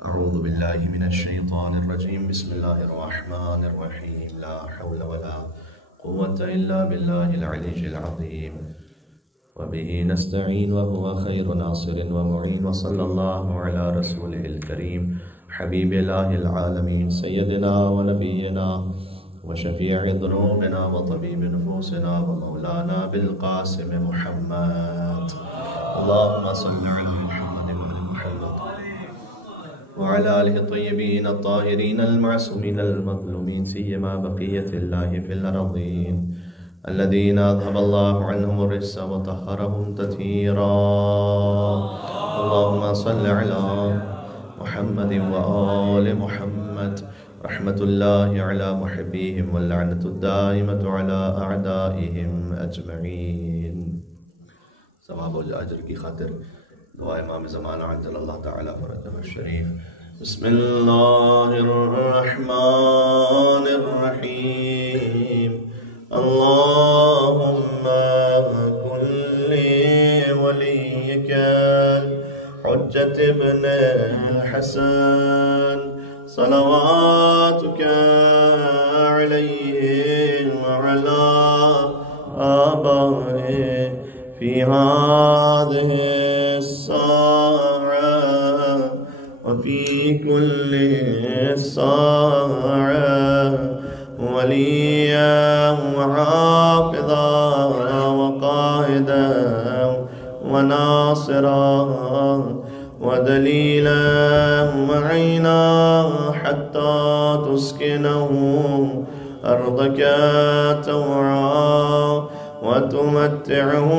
أعوذ بالله من الشيطان الرجيم بسم الله الرحمن الرحيم لا حول ولا قوة إلا بالله العلي العظيم وبه نستعين وهو خير ناصر ومعين وصلى الله على رسوله الكريم حبيب الله العالمين سيدنا ونبينا وشفيع ذنوبنا وطبيب نفوسنا ومولانا بالقاسم محمد اللهم صل على محمد وعلى محمد وعلى آله الطيبين الطاهرين المعصومين المظلومين سيما بقية الله في الأرضين الذين أذهب الله عنهم الرجس وطهرهم تطهيرا اللهم صل على محمد وآل محمد رحمة الله على محبيهم واللعنة الدائمة على أعدائهم أجمعين. ثواب الأجر کی خاطر دعا امام زمانہ عجل اللہ تعالی فرجہ الشریف. بسم اللہ الرحمن الرحیم. اللہم کن لولیک الحجة ابن الحسن صلواتك عليه وعلى آبائه في هذه الساعة وفي كل ساعة وليا وحافظا وقائدا وناصرا ودليلا وعينا حتى تسكنه أرضك طوعا وتمتعه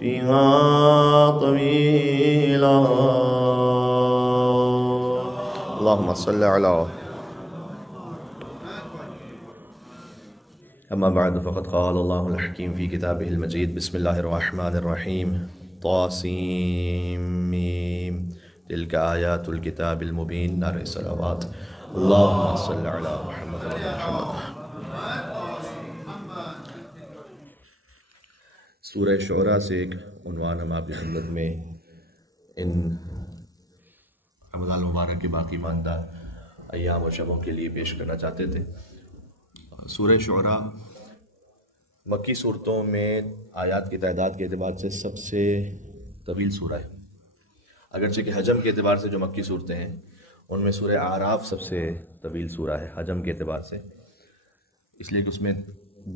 فيها طويلا. اللهم صل على. أما بعد فقد قال الله الحكيم في كتابه المجيد بسم الله الرحمن الرحيم طاسيم تلك آيات الكتاب المبين نار صلوات. اللهم صل على محمد وعلى محمد. سورہ شعراء سے ایک عنوان ہم آپ کی خدمت میں ان رمضان المبارک کے باقی ماندہ ایام و شبوں کے لیے پیش کرنا چاہتے تھے. سورہ شعراء مکی صورتوں میں آیات کی تعداد کے اعتبار سے سب سے طویل سورہ ہے، اگرچہ کہ حجم کے اعتبار سے جو مکی صورتیں ہیں ان میں سورہ اعراف سب سے طویل سورہ ہے حجم کے اعتبار سے، اس لیے کہ اس میں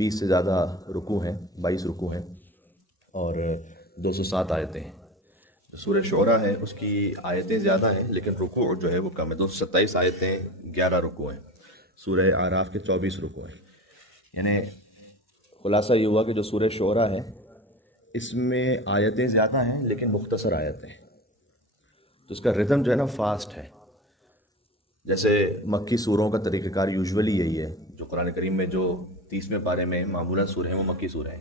20 سے زیادہ رکوع ہیں، 22 رکوع ہیں اور 207 آیتیں ہیں. سورہ شعراء ہے اس کی آیتیں زیادہ ہیں لیکن رکوع جو ہے وہ کم ہے، 227 آیتیں 11 رکوع ہیں. سورہ اعراف کے 24 رکوع ہیں. یعنی خلاصہ یہ ہوا کہ جو سورہ شعراء ہے اس میں آیتیں زیادہ ہیں لیکن مختصر آیتیں ہیں، تو اس کا ردم جو ہے نا فاسٹ ہے. جیسے مکی سوروں کا طریقہ کار یوزولی یہی ہے، جو قرآن کریم میں جو 30ویں پارے میں معمولاً سورے ہیں وہ مکی سورے ہیں.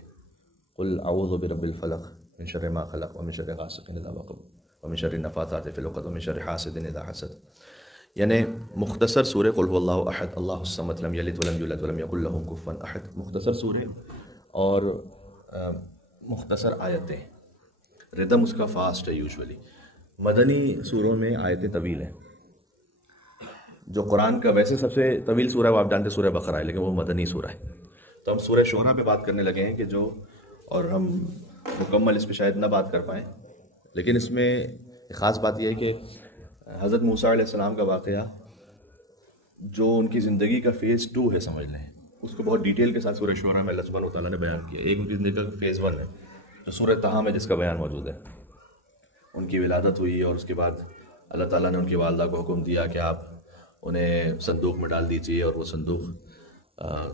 قل اعوذ برب الفلق من شر ما خلق ومن شر غاسق اذا وقب ومن شر النفاثات في العقد ومن شر حاسد اذا حسد. یعنی مختصر سورہ قل هو اللہ احد اللہ الصمد لم یلد ولم یولد ولم یکن له کفوا احد، مختصر سورہ اور مختصر آیتیں. ردم اس کا فاسٹ ہے یوزولی. مدنی سوروں میں آیتیں طویل ہیں. جو قرآن کا ویسے سب سے طویل سورہ وہ آپ جانتے سورہ بقرہ ہے لیکن وہ مدنی سورہ ہے. تو ہم سورہ شعراء پہ بات کرنے لگے ہیں کہ جو، اور ہم مکمل اس پہ شاید نہ بات کر پائیں، لیکن اس میں خاص بات یہ ہے کہ حضرت موسیٰ علیہ السلام کا واقعہ جو ان کی زندگی کا فیز 2 ہے سمجھ لیں، اس کو بہت ڈیٹیل کے ساتھ سورہ شعراء میں اللہ سبحانہ وتعالیٰ نے بیان کیا. ایک ان کی زندگی کا فیز 1 ہے جو سورہ طٰہٰ میں جس کا بیان موجود ہے. ان کی ولادت ہوئی اور اس کے بعد اللہ تعالیٰ نے ان کی والدہ کو حکم دیا کہ آپ انہیں صندوق میں ڈال دیجیے، اور وہ صندوق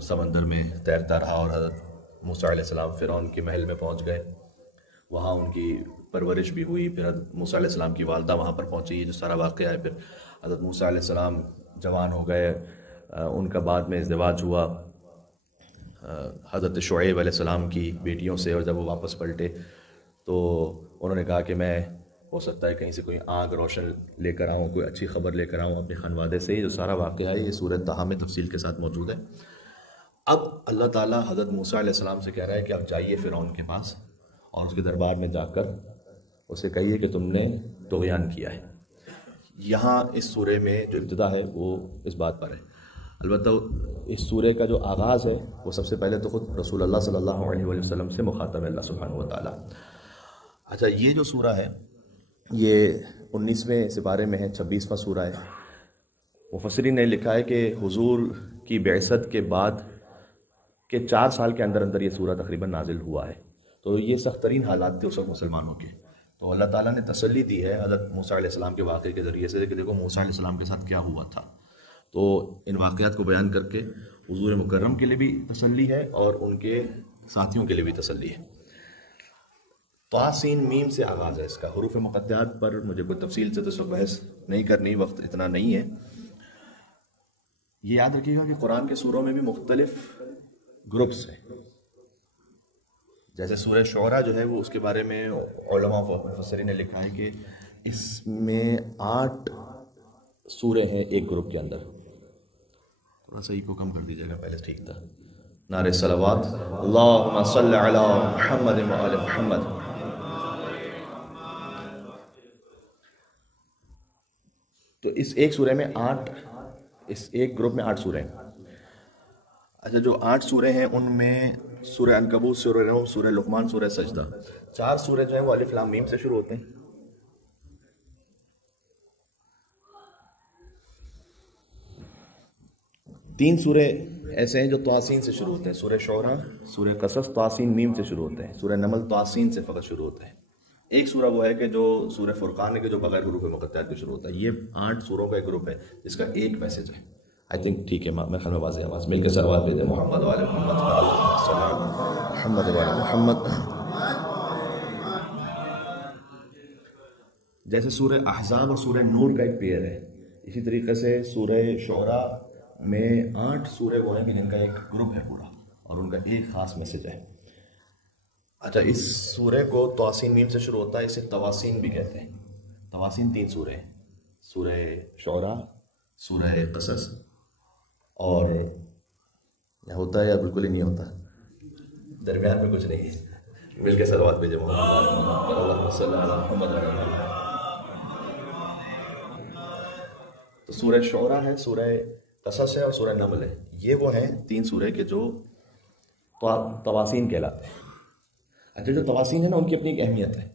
سمندر میں تیرتا رہا اور حضرت موسیٰ علیہ السلام فرعون کے محل میں پہنچ گئے. وہاں ان کی پرورش بھی ہوئی. پھر حضرت موسیٰ علیہ السلام کی والدہ وہاں پر پہنچی. یہ جو سارا واقعہ ہے. پھر حضرت موسیٰ علیہ السلام جوان ہو گئے، ان کا بعد میں ازدواج ہوا حضرت شعیب علیہ السلام کی بیٹیوں سے، اور جب وہ واپس پلٹے تو انہوں نے کہا کہ میں ہو سکتا ہے کہیں سے کوئی آنکھ روشن لے کر آؤں، کوئی اچھی خبر لے کر آؤں اپنے خانوادے سے. یہ جو سارا واقعہ ہے یہ سورہ طٰہٰ میں تفصیل کے ساتھ موجود ہے. اب اللہ تعالیٰ حضرت موسیٰ علیہ السلام سے کہہ رہا ہے کہ آپ جائیے فرعون کے پاس اور اس کے دربار میں جا کر اسے کہیے کہ تم نے طغیان کیا ہے. یہاں اس سورے میں جو ابتدا ہے وہ اس بات پر ہے. البتہ اس سورے کا جو آغاز ہے وہ سب سے پہلے تو خود رسول اللہ صلی اللہ علیہ وسلم سے مخاطب ہے اللہ سبحانہ و تعالیٰ. اچھا، یہ جو سورہ ہے یہ 19ویں سپارے میں ہے، 26واں سورہ ہے. مفسرین نے لکھا ہے کہ حضور کی بعثت کے بعد کے 4 سال کے اندر اندر یہ سورہ تقریباً نازل ہوا ہے. تو یہ سخت ترین حالات تھے اس وقت مسلمانوں کے. تو اللہ تعالیٰ نے تسلی دی ہے حضرت موسیٰ علیہ السلام کے واقعے کے ذریعے سے کہ دیکھو موسیٰ علیہ السلام کے ساتھ کیا ہوا تھا. تو ان واقعات کو بیان کر کے حضور مکرم کے لیے بھی تسلی ہے اور ان کے ساتھیوں کے لیے بھی تسلی ہے. طاسین میم سے آغاز ہے اس کا. حروف مقطعات پر مجھے کوئی تفصیل سے تو اس وقت بحث نہیں کرنی، وقت اتنا نہیں ہے. یہ یاد رکھیے گا کہ قرآن کے سوروں میں بھی مختلف گروپس ہیں. جیسے سورہ شعراء جو ہے وہ اس کے بارے میں علماء و مفسرین نے لکھا ہے کہ اس میں 8 سورے ہیں ایک گروپ کے اندر. تھوڑا سا کو کم کر دیجیے گا، پہلے ٹھیک تھا. نعرہ صلوات، اللہم صلی علی محمد و آل محمد. تو اس ایک سورے میں 8، اس ایک گروپ میں 8 سورے ہیں. اچھا، جو 8 سورے ہیں ان میں سورہ عنکبوت، سورہ روم، سورہ لقمان، سورہ سجدہ، 4 سورے جو ہیں وہ الف لام میم سے شروع ہوتے ہیں. تین سورے ایسے ہیں جو طاسین سے شروع ہوتے ہیں. سورہ شعراء، سورہ قصص طاسین میم سے شروع ہوتے ہیں. سورہ نمل طاسین سے فقط شروع ہوتے ہیں. ایک سورہ وہ ہے کہ جو سورہ فرقان ہے کہ جو بغیر حروف مقطعات کے شروع ہوتا ہے. یہ 8 سوروں کا ایک گروپ ہے جس کا ایک میسج ہے. آئی تھنک ٹھیک ہے، میں خیال میں واضح آواز مل کے سروات بھیجیں. محمد وعلی محمد، محمد وعلی محمد. جیسے سورہ احزاب اور سورہ نور کا ایک پیئر ہے، اسی طریقے سے سورہ شعراء میں 8 سورے وہ ہیں کہ جن کا ایک گروپ ہے پورا اور ان کا ایک خاص میسج ہے. اچھا، اس سورے کو طاسین میم سے شروع ہوتا ہے، اسے تواسین بھی کہتے ہیں. تواسین 3 سورے ہیں، سورہ شعراء، سورہ قصص اور یا ہوتا ہے یا بالکل ہی نہیں ہوتا، درمیان میں کچھ نہیں ہے. مل کے صلوات بھیجیں محمد، اللہم صلی علی محمد. تو سورہ شعراء ہے، سورہ قصص ہے اور سورہ نمل ہے. یہ وہ ہیں 3 سورے کے جو تواسین کہلاتے ہیں. اچھا، جو تواسین ہے نا ان کی اپنی ایک اہمیت ہے،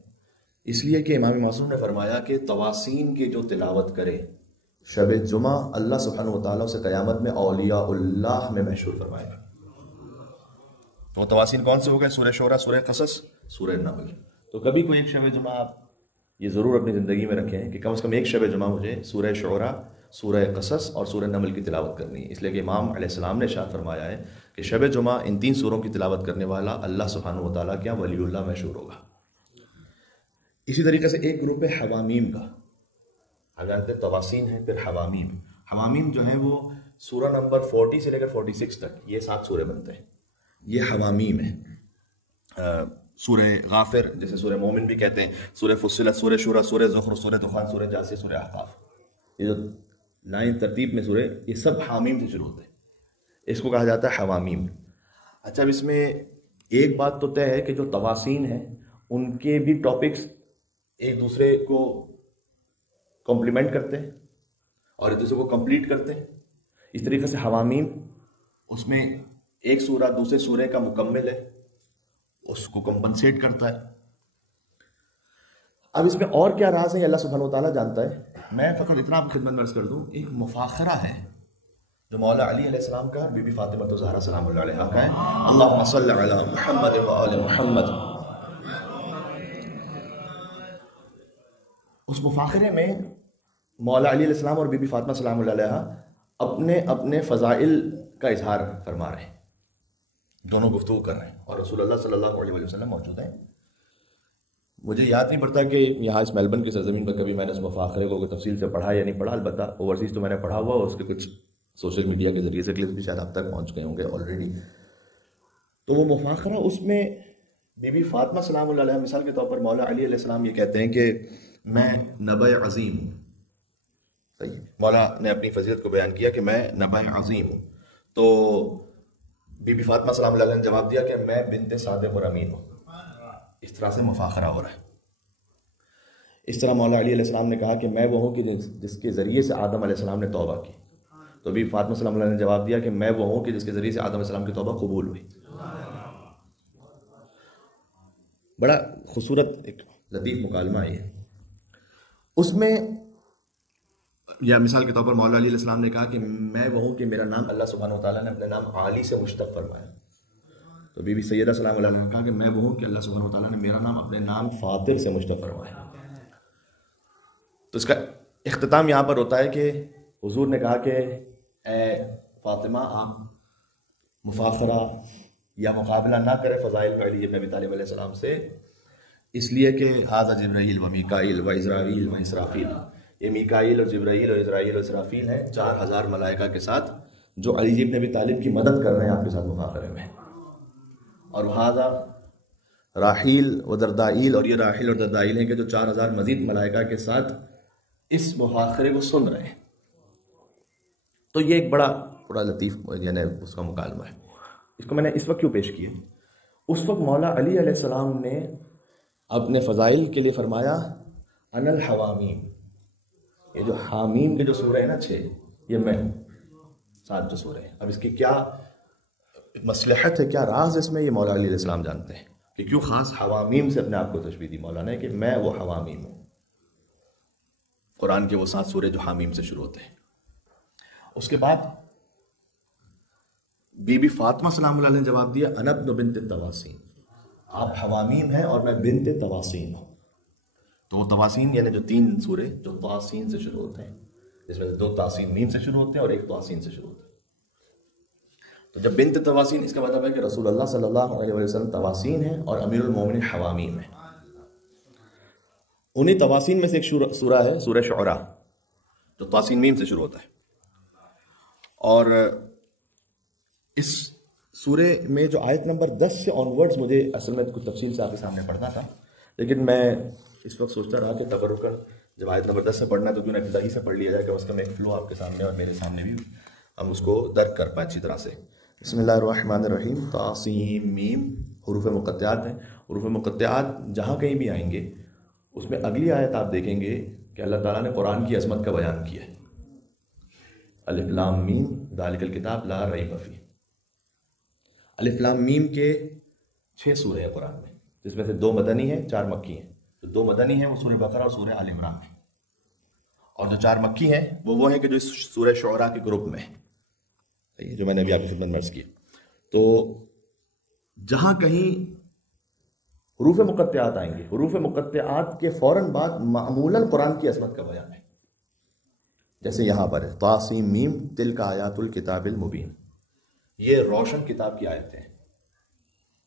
اس لیے کہ امام معصوم نے فرمایا کہ تواسین کی جو تلاوت کرے شب جمعہ اللہ سبحانہ و تعالیٰ اسے قیامت میں اولیاء اللہ میں محشور فرمائے گا. تو تواسین کون سے ہو گئے؟ سورہ شعراء، سورہ قصص، سورہ نمل. تو کبھی کوئی ایک شب جمعہ آپ یہ ضرور اپنی زندگی میں رکھیں کہ کم از کم ایک شب جمعہ مجھے سورہ شعراء، سورہ قصص اور سورہ نمل کی تلاوت کرنی ہے. اس لیے کہ امام علیہ السلام نے ارشاد فرمایا ہے کہ شب جمعہ ان 3 سوروں کی تلاوت کرنے والا اللہ سبحانہ و تعالیٰ کیا ولی اللہ محشور ہوگا. اسی طریقے سے ایک گروپ ہے حوامیم کا. اگر تواسین ہے پھر حوامیم. حوامیم جو ہیں وہ سورہ نمبر 40 سے لے کر 46 تک یہ 7 سورے بنتے ہیں. یہ حوامیم ہیں. سورہ غافر جیسے سورہ مومن بھی کہتے ہیں، سورہ فصلت، سورہ شورى، سورہ زخرف، سورہ دخان، سورہ جاثیہ، سورہ احقاف. یہ جو 9 ترتیب میں سورے یہ سب حامیم سے شروع ہوتے ہیں، اس کو کہا جاتا ہے حوامیم. اچھا، اب اس میں ایک بات تو طے ہے کہ جو تواسین ہیں ان کے بھی ٹاپکس ایک دوسرے کو کمپلیمنٹ کرتے ہیں اور ایک دوسرے کو کمپلیٹ کرتے ہیں. اس طریقے سے حوامیم اس میں ایک سورہ دوسرے سورے کا مکمل ہے، اس کو کمپنسیٹ کرتا ہے. اب اس میں اور کیا راز ہے اللہ سبحانہ و تعالیٰ جانتا ہے. میں فقط اتنا آپ خدمت میں عرض کر دوں، ایک مفاخرہ ہے جو مولا علی علیہ السلام کا بی بی فاطمہ الزہرا سلام اللہ علیہا کا ہے. اللہم صلی علی محمد و آل محمد. اس مفاخرے میں مولا علی علیہ السلام اور بی بی فاطمہ سلام اللہ علیہا اپنے اپنے فضائل کا اظہار فرما رہے ہیں، دونوں گفتگو کر رہے ہیں اور رسول اللہ صلی اللہ علیہ وسلم موجود ہیں. مجھے یاد نہیں پڑتا کہ یہاں اس میلبرن کی سرزمین پر کبھی میں نے اس مفاخرے کو تفصیل سے پڑھا یا نہیں پڑھا. البتہ اوورسیز تو میں نے پڑھا ہوا اور اس کے کچھ سوشل میڈیا کے ذریعے سے کلپس بھی شاید اب تک پہنچ گئے ہوں گے آلریڈی. تو وہ مفاخرہ اس میں بی بی فاطمہ سلام اللہ علیہ مثال کے طور پر مولا علی علیہ السلام یہ کہتے ہیں کہ میں نبع عظیم ہوں. صحیح، مولا نے اپنی فضیلت کو بیان کیا کہ میں نبع عظیم ہوں. تو بی بی فاطمہ سلام اللہ علیہ نے جواب دیا کہ میں بنت صادق اور امین ہوں. اس طرح سے مفاخرہ ہو رہا ہے. اس طرح مولا علی علیہ السلام نے کہا کہ میں وہ ہوں کہ جس کے ذریعے سے آدم علیہ السلام نے توبہ کی. تو بھی فاطمہ سلام اللہ نے جواب دیا کہ میں وہ ہوں کہ جس کے ذریعے سے آدم علیہ السلام کی توبہ قبول ہوئی. بڑا خوبصورت ایک لطیف مکالمہ ہے. اس میں یا مثال کے طور پر مولا علی علیہ السلام نے کہا کہ میں وہ ہوں کہ میرا نام اللہ سبحانہ و تعالیٰ نے اپنے نام عالی سے مشتق فرمایا. تو بی بی سیدہ سلام اللہ نے کہا کہ میں وہ ہوں کہ اللہ سبحانہ و تعالیٰ نے میرا نام اپنے نام فاطر سے مشتق فرمایا. تو اس کا اختتام یہاں پر ہوتا ہے کہ حضور نے کہا کہ اے فاطمہ آپ مفاخرہ یا مقابلہ نہ کریں فضائل میں علی ابن ابی طالب علیہ السلام سے، اس لیے کہ ھذا جبرائیل و میکائیل و اسرافیل و اسرافیل، یہ میکائیل اور جبرائیل اور اسرائیل اور اسرافیل ہیں 4000 ملائکہ کے ساتھ جو علی ابن ابی طالب کی مدد کر رہے ہیں آپ کے ساتھ مفاخرے میں. اور ھذا راحیل و دردائیل، اور یہ راحیل اور دردائیل ہیں کہ جو 4000 مزید ملائکہ کے ساتھ اس مفاخرے کو سن رہے ہیں. تو یہ ایک بڑا لطیف یعنی اس کا مکالمہ ہے. اس کو میں نے اس وقت کیوں پیش کیا؟ اس وقت مولا علی علیہ السلام نے اپنے فضائل کے لیے فرمایا انا الحوامیم. یہ جو حامیم کے جو سورہ ہیں نا 6، یہ میں ہوں. 7 جو سورہ ہیں. اب اس کی کیا مصلحت ہے، کیا راز اس میں، یہ مولا علی علیہ السلام جانتے ہیں کہ کیوں خاص حوامیم سے اپنے آپ کو تشبیہ دی مولا نے کہ میں وہ حوامیم ہوں. قرآن کے وہ 7 سورے جو حامیم سے شروع ہوتے ہیں. اس کے بعد بی بی فاطمہ سلام اللہ علیہ نے جواب دیا انا ابن بنت تواسین، آپ حوامیم ہیں اور میں بنت تواسین ہوں. تو وہ تواسین یعنی جو 3 سورے جو تواسین سے شروع ہوتے ہیں، جس میں 2 تاسین میم سے شروع ہوتے ہیں اور 1 تواسین سے شروع ہوتے ہیں. تو جب بنت تواسین اس کا مطلب ہے کہ رسول اللہ صلی اللہ علیہ وسلم تواسین ہیں اور امیر المومنین حوامیم ہیں. انہیں تواسین میں سے ایک سورہ ہے سورہ شعراء جو تواسین میم سے شروع ہوتا ہے. اور اس سورے میں جو آیت نمبر 10 سے آن ورڈز مجھے اصل میں کچھ تفصیل سے آپ کے سامنے پڑھنا تھا، لیکن میں اس وقت سوچتا رہا کہ تبرکاً جب آیت نمبر 10 سے پڑھنا ہے تو کیوں نہ ابتدائی سے پڑھ لیا جائے کہ اس کا میں ایک فلو آپ کے سامنے اور میرے سامنے بھی ہم اس کو درک کر پائیں اچھی طرح سے. بسم اللہ الرحمن الرحیم. طاسیم میم حروف مقطعات ہیں. حروف مقطعات جہاں کہیں بھی آئیں گے اس میں اگلی آیت آپ دیکھیں گے کہ اللہ تعالیٰ نے قرآن کی عظمت کا بیان کیا ہے. الف لام میم ذالک الکتاب لا ریب فیہ. الف لام میم کے 6 سورے ہیں قرآن میں، جس میں سے 2 مدنی ہیں 4 مکی ہیں. جو 2 مدنی ہیں وہ سورہ بقرہ اور سورہ آل عمران ہیں، اور جو 4 مکی ہیں وہ ہیں کہ جو اس سورہ شعراء کے گروپ میں ہیں، جو میں نے ابھی آپ کی خدمت میں عرض کی. تو جہاں کہیں حروف مقطعات آئیں گے، حروف مقطعات کے فوراً بعد معمولاً قرآن کی عظمت کا بیان ہے. جیسے یہاں پر ہے طاسیم میم تلک آیات الکتاب المبین، یہ روشن کتاب کی آیتیں ہیں.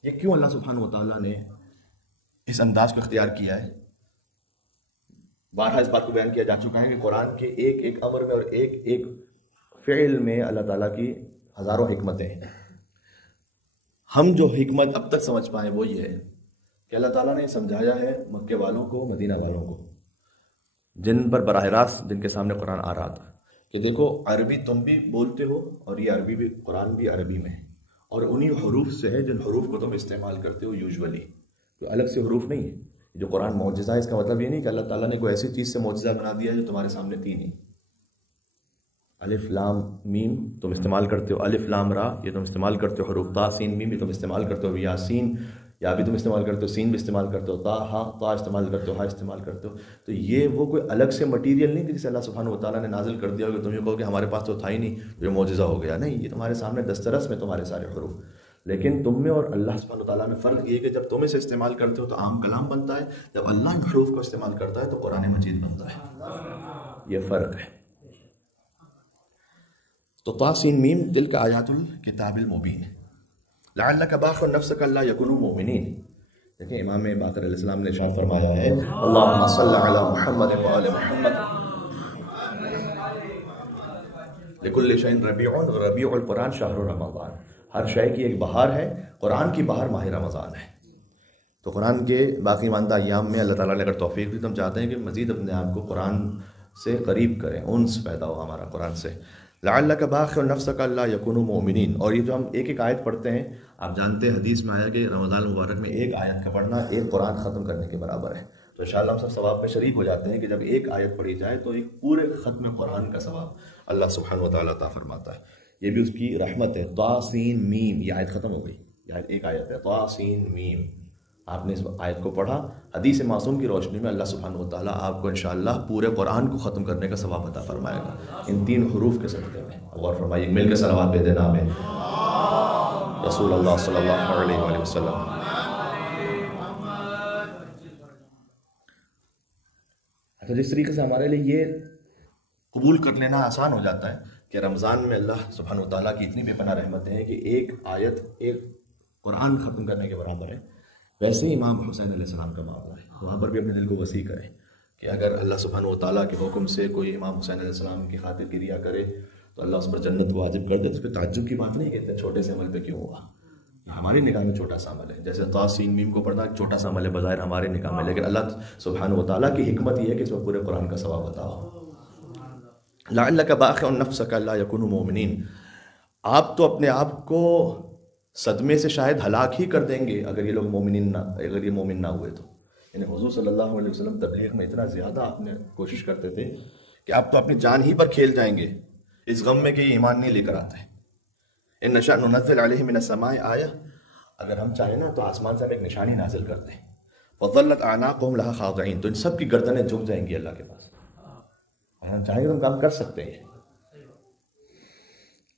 یہ کیوں اللہ سبحانہ و تعالیٰ نے اس انداز کو اختیار کیا ہے؟ بارہا اس بات کو بیان کیا جا چکا ہے کہ قرآن کے ایک ایک امر میں اور ایک ایک فعل میں اللہ تعالیٰ کی ہزاروں حکمتیں ہیں. ہم جو حکمت اب تک سمجھ پائیں وہ یہ ہے کہ اللہ تعالیٰ نے سمجھایا ہے مکے والوں کو، مدینہ والوں کو، جن پر براہ راست جن کے سامنے قرآن آ رہا تھا، کہ دیکھو عربی تم بھی بولتے ہو اور یہ عربی بھی، قرآن بھی عربی میں ہے، اور انہی حروف سے ہے جن حروف کو تم استعمال کرتے ہو یوزولی، جو الگ سے حروف نہیں ہے. جو قرآن معجزہ ہے اس کا مطلب یہ نہیں کہ اللہ تعالیٰ نے کوئی ایسی چیز سے معجزہ بنا دیا ہے جو تمہارے سامنے تھی نہیں. الف لام میم تم استعمال کرتے ہو، الف لام را یہ تم استعمال کرتے ہو حروف، تا سین میم یہ تم استعمال کرتے ہو، یاسین یا بھی تم استعمال کرتے ہو، سین بھی استعمال کرتے ہو، تا ہا تا استعمال کرتے ہو، ہا استعمال کرتے ہو. تو یہ وہ کوئی الگ سے مٹیریل نہیں کہ جسے اللہ سبحانہ و تعالیٰ نے نازل کر دیا ہو کہ تم یہ کہو کہ ہمارے پاس تو تھا ہی نہیں جو معجزہ ہو گیا. نہیں، یہ تمہارے سامنے دسترس میں تمہارے سارے حروف. لیکن تم میں اور اللہ سبحانہ و تعالیٰ میں فرق یہ ہے کہ جب تم اسے استعمال کرتے ہو تو عام کلام بنتا ہے، جب اللہ ان حروف کو استعمال کرتا ہے تو قرآن مجید بنتا ہے. یہ فرق ہے. تو طاسین میم تلک آیات الکتاب المبین لعلک باخع نفسک الا یکونوا مؤمنین. دیکھیں امام باقر علیہ السلام نے ارشاد فرمایا ہے اللہم صل علی محمد و آل محمد لکل شیء ربیع ربیع القرآن شہر رمضان. ہر شے کی ایک بہار ہے، قرآن کی بہار ماہ رمضان ہے. تو قرآن کے باقی ماندہ ایام میں اللہ تعالیٰ نے اگر توفیق دی تو ہم چاہتے ہیں کہ مزید اپنے آپ کو قرآن سے قریب کریں، انس پیدا ہو ہمارا قرآن سے. لعلک باخع نفسک الا یکونوا مؤمنین. اور یہ جو ہم ایک ایک آیت پڑھتے ہیں، آپ جانتے ہیں حدیث میں آیا کہ رمضان المبارک میں ایک آیت کا پڑھنا ایک قرآن ختم کرنے کے برابر ہے. تو انشاءاللہ ہم سب ثواب میں شریک ہو جاتے ہیں کہ جب ایک آیت پڑھی جائے تو ایک پورے ختم قرآن کا ثواب اللہ سبحانہ و تعالیٰ عطا فرماتا ہے. یہ بھی اس کی رحمت ہے. طا سین میم، یہ آیت ختم ہو گئی. یہ ایک آیت ہے طا سین میم. آپ نے اس آیت کو پڑھا، حدیث معصوم کی روشنی میں اللہ سبحانہ و تعالیٰ آپ کو انشاءاللہ پورے قرآن کو ختم کرنے کا ثواب عطا فرمائے گا ان 3 حروف کے صدقے میں. غور فرمائیے، مل کے صلوات بھیجیں نام ہے رسول اللہ صلی اللہ علیہ وآلہ وسلم. تو جس طریقے سے ہمارے لیے یہ قبول کر لینا آسان ہو جاتا ہے کہ رمضان میں اللہ سبحانہ و تعالیٰ کی اتنی بے پناہ رحمتیں ہیں کہ ایک آیت ایک قرآن ختم کرنے کے برابر ہے، ویسے ہی امام حسین علیہ السلام کا معاملہ ہے. وہاں پر بھی اپنے دل کو وسیع کریں کہ اگر اللہ سبحانہ و تعالیٰ کے حکم سے کوئی امام حسین علیہ السلام کی خاطر کریا کرے تو اللہ اس پر جنت کو واجب کر دے. تو اس پہ تعجب کی بات نہیں کہ اتنے چھوٹے سے عمل پہ کیوں ہوا. یہ ہماری نگاہ میں چھوٹا سا عمل ہے، جیسے طا سین میم کو پڑھنا ایک چھوٹا سا عمل ہے بظاہر ہمارے نگاہ میں، لیکن اللہ سبحانہ و تعالیٰ کی حکمت یہ ہے کہ اس میں پورے قرآن کا ثواب عطا ہو. لعلک باخع نفسک الا یکونوا مؤمنین. آپ تو اپنے آپ کو صدمے سے شاید ہلاک ہی کر دیں گے اگر یہ لوگ اگر یہ مومن نہ ہوئے تو. یعنی حضور صلی اللہ علیہ وسلم تبلیغ میں اتنا زیادہ آپ نے کوشش کرتے تھے کہ آپ تو اپنی جان ہی پر کھیل جائیں گے اس غم میں کہ یہ ایمان نہیں لے کر آتے. ان نشأ ننزل علیہم من السماء آیہ، اگر ہم چاہیں نا تو آسمان سے ہم ایک نشانی نازل کرتے ہیں. وظلت اعناقهم لها خاضعین، تو ان سب کی گردنیں جھک جائیں گی اللہ کے پاس. اگر ہم چاہیں تو ہم کام کر سکتے ہیں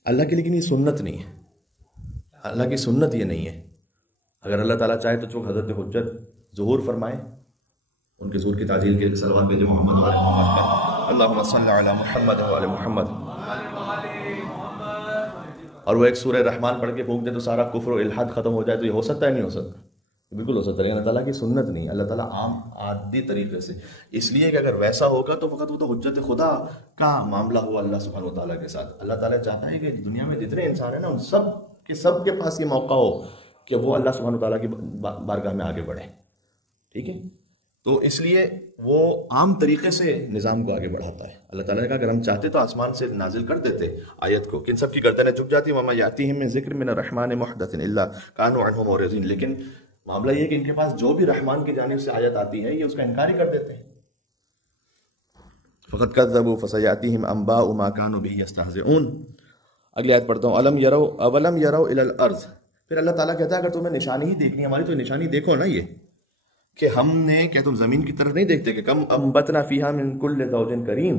اللہ کی، لیکن یہ سنت نہیں ہے. اللہ کی سنت یہ نہیں ہے. اگر اللہ تعالیٰ چاہے تو چونکہ حضرت حجت ظہور فرمائے، ان کے ظہور کی تعجیل کے صلوات بھیجے محمد و محمد کا. اللہم صل علی محمد و علی محمد. اور وہ ایک سورہ رحمان پڑھ کے پھونک دے تو سارا کفر و الحاد ختم ہو جائے، تو یہ ہو سکتا ہے نہیں ہو سکتا؟ بالکل ہو سکتا ہے، لیکن اللہ تعالیٰ کی سنت نہیں. اللہ تعالیٰ عام عادی طریقے سے، اس لیے کہ اگر ویسا ہوگا تو فقط وہ تو حجت خدا کا معاملہ ہوا اللہ سبحانہ و تعالیٰ کے ساتھ. اللہ تعالیٰ چاہتا ہے کہ دنیا میں جتنے انسان ہیں نا ان سب کے پاس یہ موقع ہو کہ وہ اللہ سبحانہ و تعالیٰ کی بارگاہ میں آگے بڑھیں. ٹھیک ہے، تو اس لیے وہ عام طریقے سے نظام کو آگے بڑھاتا ہے. اللہ تعالیٰ نے کہا اگر ہم چاہتے تو آسمان سے نازل کر دیتے آیت کو کہ ان سب کی گردنیں جھک جاتی. وما یاتیہم من ذکر من الرحمن محدث الا کانوا عنہ معرضین. لیکن معاملہ یہ کہ ان کے پاس جو بھی رحمان کی جانب سے آیت آتی ہے یہ اس کا انکار ہی کر دیتے ہیں. فقد کذبوا فسیاتیہم انباء ما کانوا بہ یستہزئون. اگلی آیت پڑھتا ہوں. اولم یروا الی الارض. پھر اللہ تعالیٰ کہتا ہے اگر تمہیں نشانی ہی دیکھنی ہماری تو نشانی دیکھو نا، یہ کہ ہم نے، کیا تم زمین کی طرف نہیں دیکھتے کہ کم انبتنا فیہا من کل زوج کریم،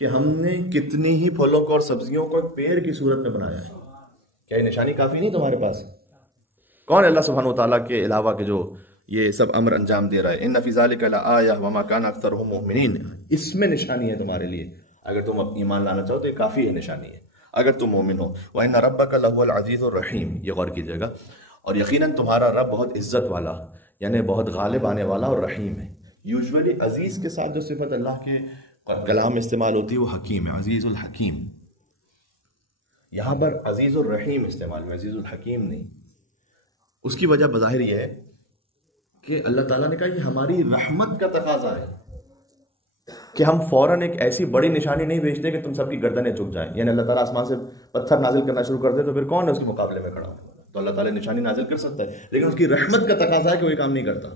کہ ہم نے کتنی ہی پھلوں کو اور سبزیوں کو ایک پیڑ کی صورت میں بنایا ہے. کیا یہ نشانی کافی نہیں تمہارے پاس؟ کون ہے اللہ سبحانہ و تعالیٰ کے علاوہ کہ جو یہ سب امر انجام دے رہا ہے؟ ان فی ذلک لآیہ وما کان اکثرهم مؤمنین. اس میں نشانی ہے تمہارے لیے، اگر تم ایمان لانا چاہو تو یہ کافی ہے نشانی ہے اگر تم مومن ہو. وَإِنَّ رَبَّكَ لَهُوَ الْعَزِيزُ الرَّحِيمُ. یہ غور کیجیے گا. اور یقیناً تمہارا رب بہت عزت والا، یعنی بہت غالب آنے والا اور رحیم ہے. یوزولی عزیز کے ساتھ جو صفت اللہ کے کلام میں استعمال ہوتی ہے وہ حکیم ہے، عزیز الحکیم. یہاں پر عزیز الرحیم استعمال میں، عزیز الحکیم نہیں. اس کی وجہ بظاہر یہ ہے کہ اللہ تعالیٰ نے کہا کہ ہماری رحمت کا تقاضا ہے کہ ہم فوراً ایک ایسی بڑی نشانی نہیں بھیجتے کہ تم سب کی گردنیں جھک جائیں. یعنی اللہ تعالیٰ آسمان سے پتھر نازل کرنا شروع کر دے تو پھر کون ہے اس کے مقابلے میں کھڑا؟ تو اللہ تعالیٰ نشانی نازل کر سکتا ہے، لیکن اس کی رحمت کا تقاضا ہے کہ وہ یہ کام نہیں کرتا،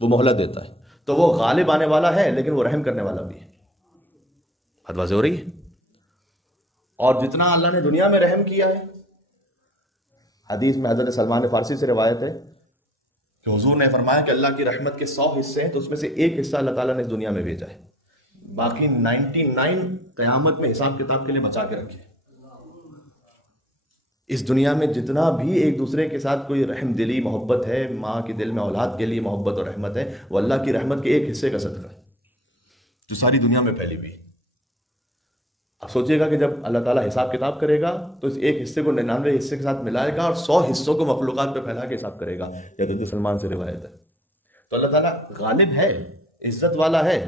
وہ مہلت دیتا ہے. تو وہ غالب آنے والا ہے لیکن وہ رحم کرنے والا بھی ہے. بات واضح ہو رہی ہے؟ اور جتنا اللہ نے دنیا میں رحم کیا ہے، حدیث میں حضرت سلمان فارسی سے روایت ہے کہ حضور نے فرمایا کہ اللہ کی رحمت کے 100 حصے ہیں تو اس میں سے ایک حصہ اللہ تعالیٰ نے اس دنیا میں بھیجا ہے، باقی 99 قیامت میں حساب کتاب کے لیے بچا کے رکھے. اس دنیا میں جتنا بھی ایک دوسرے کے ساتھ کوئی رحم دلی محبت ہے، ماں کے دل میں اولاد کے لیے محبت اور رحمت ہے، وہ اللہ کی رحمت کے ایک حصے کا صدقہ ہے جو ساری دنیا میں پھیلی بھی. اب سوچئے گا کہ جب اللہ تعالیٰ حساب کتاب کرے گا تو اس ایک حصے کو 99 حصے کے ساتھ ملائے گا اور 100 حصوں کو مخلوقات پہ پھیلا کے حساب کرے گا. یہ حضرت سلمان سے روایت ہے. تو اللہ تعالیٰ غالب ہے، عزت والا ہے.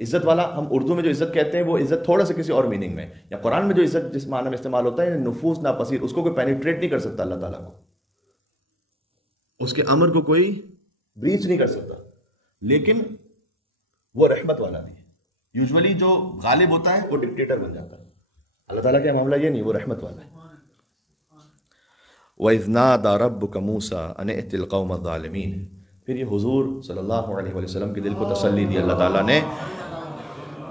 عزت والا ہم اردو میں جو عزت کہتے ہیں وہ عزت تھوڑا سا کسی اور میننگ میں، یا قرآن میں جو عزت جس معنی میں استعمال ہوتا ہے نفوذ ناپذیر، اس کو کوئی پینیٹریٹ نہیں کر سکتا اللہ تعالیٰ کو، اس کے امر کو کوئی بریچ نہیں کر سکتا، لیکن وہ رحمت والا نہیں ہے. یوزولی جو غالب ہوتا ہے وہ ڈکٹیٹر بن جاتا ہے. اللہ تعالیٰ کا معاملہ یہ نہیں، وہ رحمت والا ہے. وَإِذْ نَادَى رَبُّكَ مُوسَىٰ أَنِ ائْتِ الْقَوْمَ الظَّالِمِينَ. پھر یہ حضور صلی اللہ علیہ وسلم کے دل کو تسلی دی اللہ تعالیٰ نے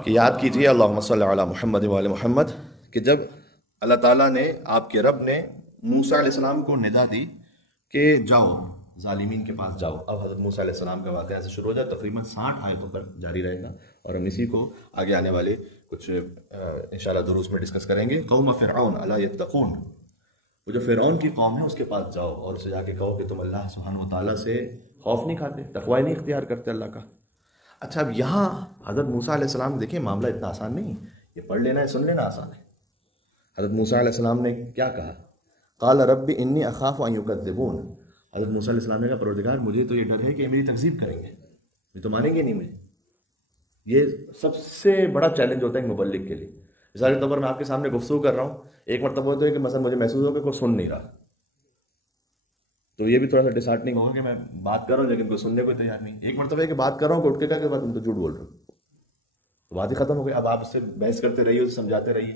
کہ یاد کیجیے اللہم صلی علی محمد وعلی محمد، کہ جب اللہ تعالیٰ نے آپ کے رب نے موسیٰ علیہ السلام کو ندا دی کہ جاؤ ظالمین کے پاس جاؤ، اب حضرت موسیٰ علیہ السلام کا واقعہ سے شروع ہو جائے، تقریباً 60 آیتوں پر جاری رہے گا، اور ہم اسی کو آگے آنے والے کچھ انشاءاللہ دروس میں ڈسکس کریں گے۔ قوم فرعون الا یتقون، وہ جو فرعون کی قوم ہے اس کے پاس جاؤ اور اسے جا کے کہو کہ تم اللہ سبحانہ و تعالیٰ سے خوف نہیں کھاتے، تقوی نہیں اختیار کرتے اللہ کا۔ اچھا، اب یہاں حضرت موسیٰ علیہ السلام دیکھیں معاملہ اتنا آسان نہیں، یہ پڑھ لینا ہے سن لینا آسان ہے۔ حضرت موسیٰ علیہ السلام نے کیا کہا؟ قال رب انی اخاف ان یکذبون، حضرت موسیٰ علیہ السلام نے کہا پروردگار مجھے تو یہ ڈر ہے کہ میری تکذیب کریں گے، یہ تو مانیں گے نہیں مجھے۔ یہ سب سے بڑا چیلنج ہوتا ہے ایک مبلغ کے لیے۔ مثال کے طور پر میں آپ کے سامنے گفتگو کر رہا ہوں، ایک مرتبہ ہوتا ہے کہ مثلا مجھے محسوس ہو کہ کوئی سن نہیں رہا، تو یہ بھی تھوڑا سا ڈسہارٹنگ ہوگا کہ میں بات کر رہا ہوں لیکن کوئی سننے کو تیار نہیں۔ ایک مرتبہ ہے کہ بات کر رہا ہوں کہ اٹھ کے کہا کہ بات تم تو جھوٹ بول رہے ہو، تو بات ہی ختم ہو گئی۔ اب آپ اس سے بحث کرتے رہیے، اسے سمجھاتے رہیے۔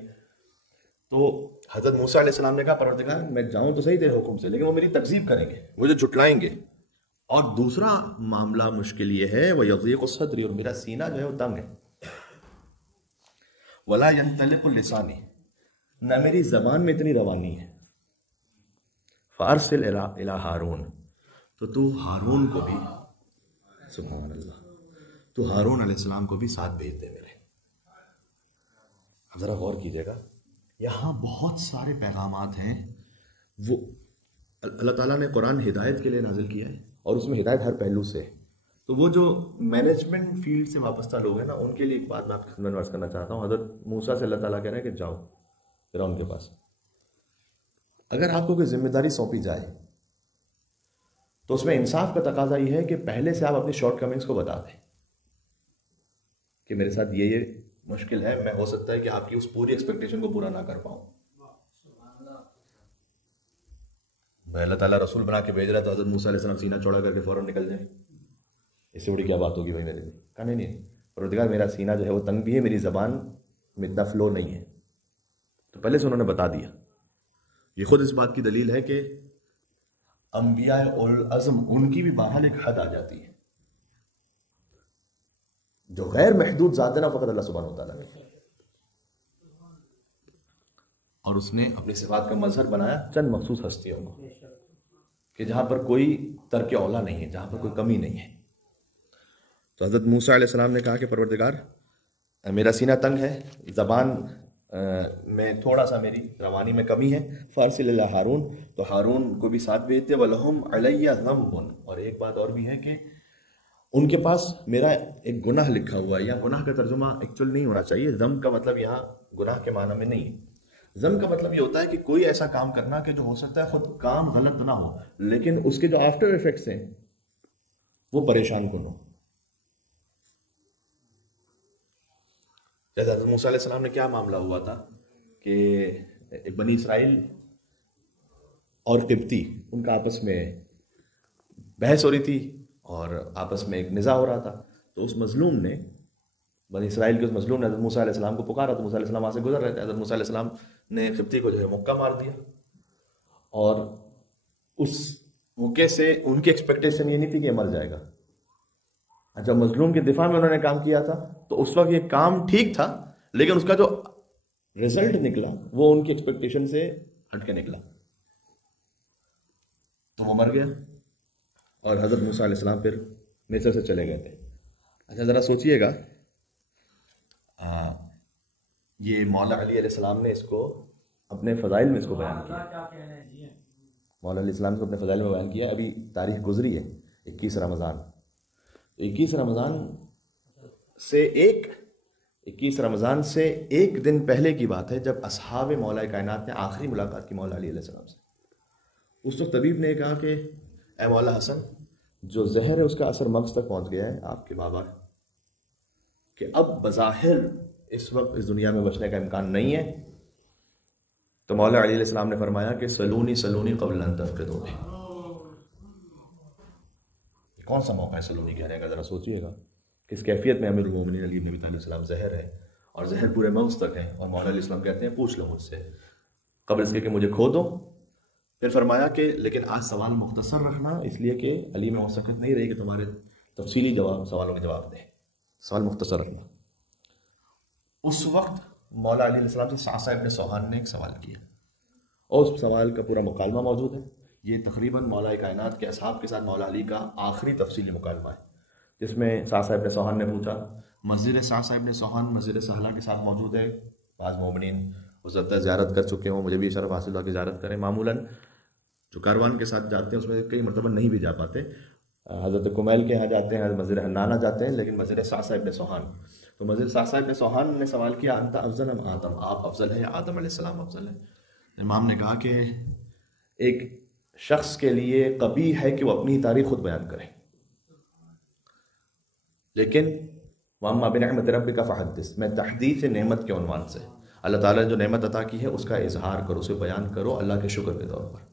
تو حضرت موسیٰ علیہ السلام نے کہا پروردگار میں جاؤں تو صحیح تیرے حکم سے، لیکن وہ میری تکذیب کریں گے، مجھے جھٹلائیں گے۔ اور دوسرا معاملہ مشکل یہ ہے وَيَضِيقُ صَدْرِي، اور میرا سینہ جو ہے وہ تنگ ہے، وَلَا يَنْطَلِقُ لِسَانِي، نہ میری زبان میں اتنی روانی ہے۔ فَأَرْسِلْ إِلَىٰ ہارون، تو ہارون کو بھی، سبحان اللہ، تو ہارون علیہ السلام کو بھی ساتھ بھیج دے میرے۔ اب ذرا غور کیجیے گا، یہاں بہت سارے پیغامات ہیں، وہ اللہ تعالیٰ نے قرآن ہدایت کے لیے نازل کیا ہے، اور اس میں ہدایت ہر پہلو سے ہے۔ تو وہ جو مینجمنٹ فیلڈ سے وابستہ لوگ ہیں نا، ان کے لیے ایک بات میں آپ کی خدمت میں عرض کرنا چاہتا ہوں۔ حضرت موسیٰ سے اللہ تعالیٰ کہہ رہے ہیں کہ جاؤ فرعون کے پاس۔ اگر آپ کو کوئی ذمہ داری سونپی جائے تو اس میں انصاف کا تقاضا یہ ہے کہ پہلے سے آپ اپنی شارٹ کمنگس کو بتا دیں کہ میرے ساتھ یہ مشکل ہے، میں ہو سکتا ہے کہ آپ کی اس پوری ایکسپیکٹیشن کو پورا نہ کر پاؤں۔ میں اللہ تعالیٰ رسول بنا کے بھیج رہا تھا، حضرت موسیٰ علیہ السلام سینہ چوڑا کر کے فوراً نکل جائیں، اس سے بڑی کیا بات ہوگی بھائی میرے لیے؟ کہا نہیں، پروردگار میرا سینہ جو ہے وہ تنگ بھی ہے، میری زبان میں اتنا فلو نہیں ہے۔ تو پہلے سے انہوں نے بتا دیا۔ یہ خود اس بات کی دلیل ہے کہ انبیاء اولوالعزم ان کی بھی بہرحال ایک حد آ جاتی ہے، جو غیر محدود ذات ہے نا فقط اللہ سبحانہ وتعالیٰ نے، اور اس نے اپنی صفات کا مظہر بنایا چند مخصوص ہستیوں کو، کہ جہاں پر کوئی ترک اولا نہیں ہے، جہاں پر کوئی کمی نہیں ہے۔ تو حضرت موسیٰ علیہ السلام نے کہا کہ پروردگار میرا سینہ تنگ ہے، زبان میں تھوڑا سا میری روانی میں کمی ہے، فارسل اللہ ہارون، تو ہارون کو بھی ساتھ بھیجتے، وَلَهُمْ عَلَيَّ ذَنْبٌ، اور ایک بات اور بھی ہے کہ ان کے پاس میرا ایک گناہ لکھا ہوا ہے۔ یا گناہ کا ترجمہ ایکچوئل نہیں ہونا چاہیے، ذنب کا مطلب یہاں گناہ کے معنی میں نہیں ہے۔ ذنب کا مطلب یہ ہوتا ہے کہ کوئی ایسا کام کرنا کہ جو ہو سکتا ہے خود کام غلط نہ ہو لیکن اس کے جو آفٹر ایفیکٹس ہیں وہ پریشان کن ہو۔ جیسے حضرت موسیٰ علیہ السلام نے کیا معاملہ ہوا تھا کہ بنی اسرائیل اور قبطی ان کا آپس میں بحث ہو رہی تھی اور آپس میں ایک نزاع ہو رہا تھا، تو اس مظلوم نے، بنی اسرائیل کے اس مظلوم نے حضرت موسیٰ علیہ السلام کو پکارا، تو موسیٰ علیہ السلام وہاں سے گزر رہے تھے، حضرت موسیٰ علیہ السلام نے قبطی کو جو ہے مکہ مار دیا، اور اس مکے سے ان کی ایکسپیکٹیشن یہ نہیں تھی کہ یہ مر جائے گا۔ جب مظلوم کے دفاع میں انہوں نے کام کیا تھا تو اس وقت یہ کام ٹھیک تھا، لیکن اس کا جو رزلٹ نکلا وہ ان کی ایکسپیکٹیشن سے ہٹ کے نکلا، تو وہ مر گیا، اور حضرت موسیٰ علیہ السلام پھر مصر سے چلے گئے تھے۔ اچھا ذرا سوچئے گا، یہ مولا علی علیہ السلام نے اس کو اپنے فضائل میں اس کو بیان کیا، مولا علیہ السلام کو اپنے فضائل میں بیان کیا۔ ابھی تاریخ گزری ہے 21 رمضان، 21 رمضان سے ایک دن پہلے کی بات ہے جب اصحاب مولا کائنات نے آخری ملاقات کی مولا علی علیہ السلام سے۔ اس وقت طبیب نے کہا کہ اے مولا حسن، جو زہر ہے اس کا اثر مغز تک پہنچ گیا ہے آپ کے بابا، کہ اب بظاہر اس وقت اس دنیا میں بچنے کا امکان نہیں ہے۔ تو مولا علی علیہ السلام نے فرمایا کہ سلونی سلونی قبل ان تفقدونی، کون سا موقع ہے سلونی کہنے کا؟ ذرا سوچئے گا کس کیفیت میں امیر المومنین علی بن ابی طالب السلام زہر ہے اور زہر پورے مغز تک ہے، اور مولا علیہ السلام کہتے ہیں پوچھ لو مجھ سے قبل اس کے کہ مجھے کھو دو، پھر فرمایا کہ لیکن آج سوال مختصر رکھنا، اس لیے کہ علی میں موافقت نہیں رہی کہ تمہارے تفصیلی سوالوں کے جواب دیں، سوال مختصر رکھنا۔ اس وقت مولا علی علیہ السلام سے سعصع ابن سوہان نے ایک سوال کیا، اور اس سوال کا پورا مکالمہ موجود ہے۔ یہ تقریباً مولا کائنات کے اصحاب کے ساتھ مولا علی کا آخری تفصیلی مکالمہ ہے، جس میں سعصع ابن سوہان نے پوچھا۔ مسجد سعصع ابن سوہان مسجد سہلہ کے ساتھ موجود ہے، بعض مومنین ہو سکتا ہے زیارت کر چکے ہوں، مجھے بھی شرف حاصل ہوا کہ زیارت کریں۔ معمولاً جو کاروان کے ساتھ جاتے ہیں اس میں کئی مرتبہ نہیں بھی جا پاتے، حضرت کمیل کے یہاں جاتے ہیں، مسجد حنانہ جاتے ہیں، لیکن مسجد سعصع ابن سوہان، تو مسجد سعصع ابن سوہان نے سوال کیا انت افضل ام آدم، آپ افضل ہیں یا آدم علیہ السلام افضل ہے؟ امام نے کہا کہ ایک شخص کے لیے قبیح ہے کہ وہ اپنی تاریخ خود بیان کرے، لیکن وَأَمَّا بِنِعْمَةِ رَبِّكَ فَحَدِّثْ، میں تحدیث نعمت کے عنوان سے اللہ تعالیٰ نے جو نعمت عطا کی ہے اس کا اظہار کرو، اسے بیان کرو اللہ کے شکر کے طور پر۔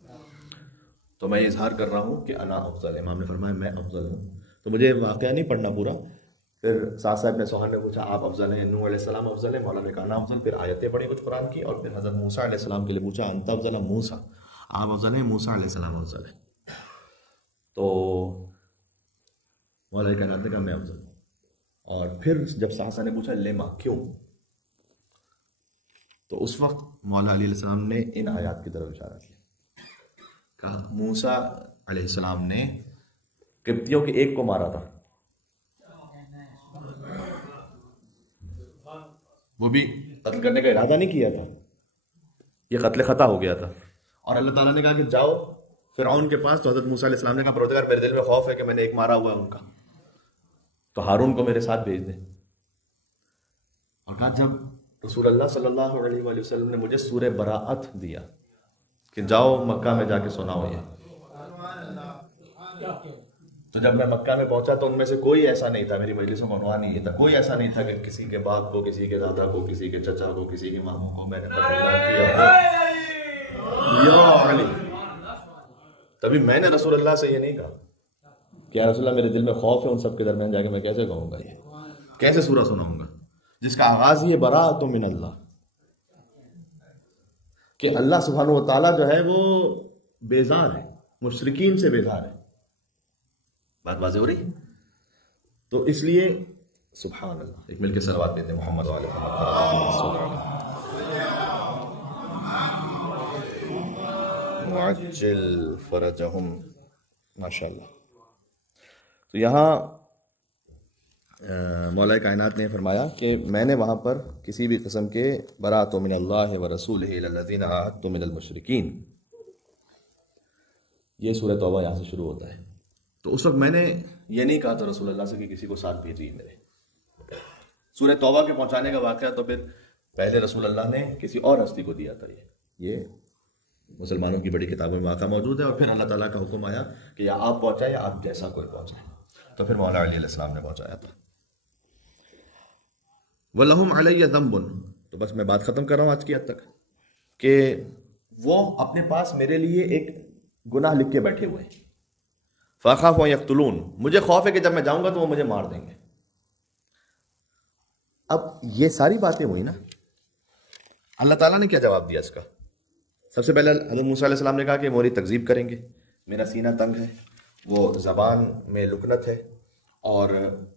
تو میں اظہار کر رہا ہوں کہ انا افضل، امام نے فرمایا میں افضل ہوں۔ تو مجھے واقعہ نہیں پڑھنا پورا۔ پھر سعصع ابن سوہان نے پوچھا آپ افضل ہیں، نوح علیہ السلام افضل ہے، مولا نے کہا انا افضل، پھر آیتیں پڑھی کچھ قرآن کی، اور پھر حضرت موسیٰ علیہ السلام کے لیے پوچھا انت افضل ام موسیٰ، آپ افضل ہیں، موسیٰ علیہ السلام افضل ہے۔ تو مولا کائنات نے کہا میں افضل ہوں۔ اور پھر جب سعصع نے پوچھا لما، کیوں، تو اس وقت مولا علی علیہ السلام نے ان آیات کی طرف اشارہ کیا، کہا موسیٰ علیہ السلام نے قبطیوں کے ایک کو مارا تھا، وہ بھی قتل کرنے کا ارادہ نہیں کیا تھا، یہ قتل خطا ہو گیا تھا، اور اللہ تعالیٰ نے کہا کہ جاؤ فرعون کے پاس، تو حضرت موسیٰ علیہ السلام نے کہا پروردگار میرے دل میں خوف ہے کہ میں نے ایک مارا ہوا ہے ان کا، تو ہارون کو میرے ساتھ بھیج دیں۔ اور کہا جب رسول اللہ صلی اللہ علیہ وآلہ وسلم نے مجھے سورہ براءت دیا کہ جاؤ مکہ میں جا کے سناؤ یہ، تو جب میں مکہ میں پہنچا تو ان میں سے کوئی ایسا نہیں تھا، میری مجلسوں کا عنوان یہ تھا، کوئی ایسا نہیں تھا کہ کسی کے باپ کو، کسی کے دادا کو، کسی کے چچا کو، کسی کے ماموں کو میں نے بدنام کیا یا علی۔ تبھی میں نے رسول اللہ سے یہ نہیں کہا کہ یا رسول اللہ میرے دل میں خوف ہے ان سب کے درمیان جا کے میں کیسے کہوں گا، یہ کیسے سورہ سناؤں گا جس کا آغاز یہ براءۃ من اللہ، کہ اللہ سبحانہ و تعالیٰ جو ہے وہ بیزار ہے، مشرکین سے بیزار ہے۔ بات واضح ہو رہی؟ تو اس لیے سبحان اللہ، ایک مل کے صلوات دیتے ہیں محمد وعلی محمد عجل فرجہم، ماشاء اللہ۔ تو یہاں مولا کائنات نے فرمایا کہ میں نے وہاں پر کسی بھی قسم کے براءۃ من اللہ ورسولہ الی الذین عاہدتم من المشرکین، یہ سورہ توبہ یہاں سے شروع ہوتا ہے۔ تو اس وقت میں نے یہ نہیں کہا تھا رسول اللہ سے کہ کسی کو ساتھ بھیجیے میرے۔ سورہ توبہ کے پہنچانے کا واقعہ تو پھر پہلے رسول اللہ نے کسی اور ہستی کو دیا تھا، یہ مسلمانوں کی بڑی کتابوں میں واقعہ موجود ہے، اور پھر اللہ تعالیٰ کا حکم آیا کہ یا آپ پہنچائیں یا آپ جیسا کوئی پہنچائیں، تو پھر مولا علی علیہ السلام نے پہنچایا تھا۔ وَلَهُمْ عَلَيَّ ذَنْبٌ، تو بس میں بات ختم کر رہا ہوں آج کی حد تک، کہ وہ اپنے پاس میرے لیے ایک گناہ لکھ کے بیٹھے ہوئے ہیں، فَأَخَافُ أَن يَقْتُلُونِ، مجھے خوف ہے کہ جب میں جاؤں گا تو وہ مجھے مار دیں گے۔ اب یہ ساری باتیں ہوئی نا، اللہ تعالیٰ نے کیا جواب دیا اس کا؟ سب سے پہلے حضرت موسیٰ علیہ السلام نے کہا کہ موری تکذیب کریں گے، میرا سینہ تنگ ہے، وہ زبان میں لکنت ہے، اور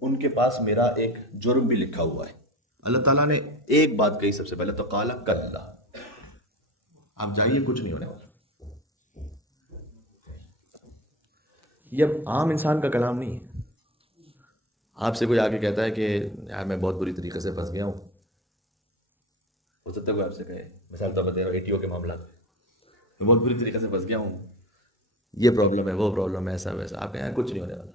ان کے پاس میرا ایک جرم بھی لکھا ہوا ہے۔ اللہ تعالیٰ نے ایک بات کہی سب سے پہلے، تو قال کلا، آپ جائیے کچھ نہیں ہونے والا۔ یہ اب عام انسان کا کلام نہیں ہے۔ آپ سے کوئی آگے کہتا ہے کہ یار میں بہت بری طریقے سے پھنس گیا ہوں، ہو سکتا ہے کوئی آپ سے کہے، مثال طور پر دے رہا ہوں ATO کے معاملات میں بہت بری طریقے سے پھنس گیا ہوں، یہ پرابلم ہے، وہ پرابلم ہے، ایسا ویسا، آپ کہیں یار کچھ نہیں ہونے والا۔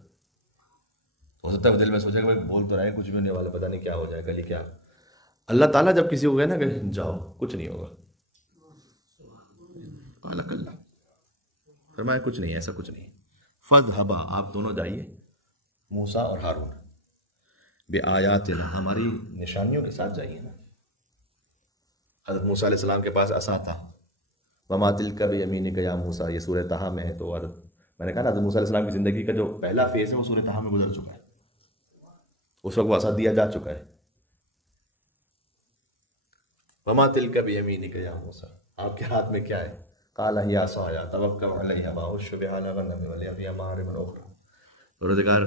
ہو سکتا ہے دل میں سوچے کہ بھائی بول تو رہے ہیں کچھ بھی ہونے والا، پتہ نہیں کیا ہو جائے کل ہی کیا۔ اللہ تعالیٰ جب کسی کو کہے نا کہ جاؤ کچھ نہیں ہوگا، قال کلا، فرمایا کچھ نہیں، ایسا کچھ نہیں۔ فَاذْهَبَا، آپ دونوں جائیے، موسیٰ اور ہارون، بِآیاتنا، ہماری نشانیوں کے ساتھ جائیے نا۔ حضرت موسیٰ علیہ السلام کے پاس عصا تھا، وَمَا تِلْكَ بِيَمِينِكَ يَا موسیٰ، یہ سورہ طٰہٰ میں ہے۔ تو میں نے کہا نا حضرت موسیٰ علیہ السلام کی زندگی کا جو پہلا فیز ہے وہ سورہ طٰہٰ میں گزر چکا ہے، اس وقت وہ عصا دیا جا چکا ہے۔ وَمَا تِلْكَ بِيَمِينِكَ يَا موسیٰ، آپ کے ہاتھ میں کیا ہے؟ قال هي عصاي اتوكل عليها واهش بها على غنمي ولي فيها مآرب اخرى. پروردگار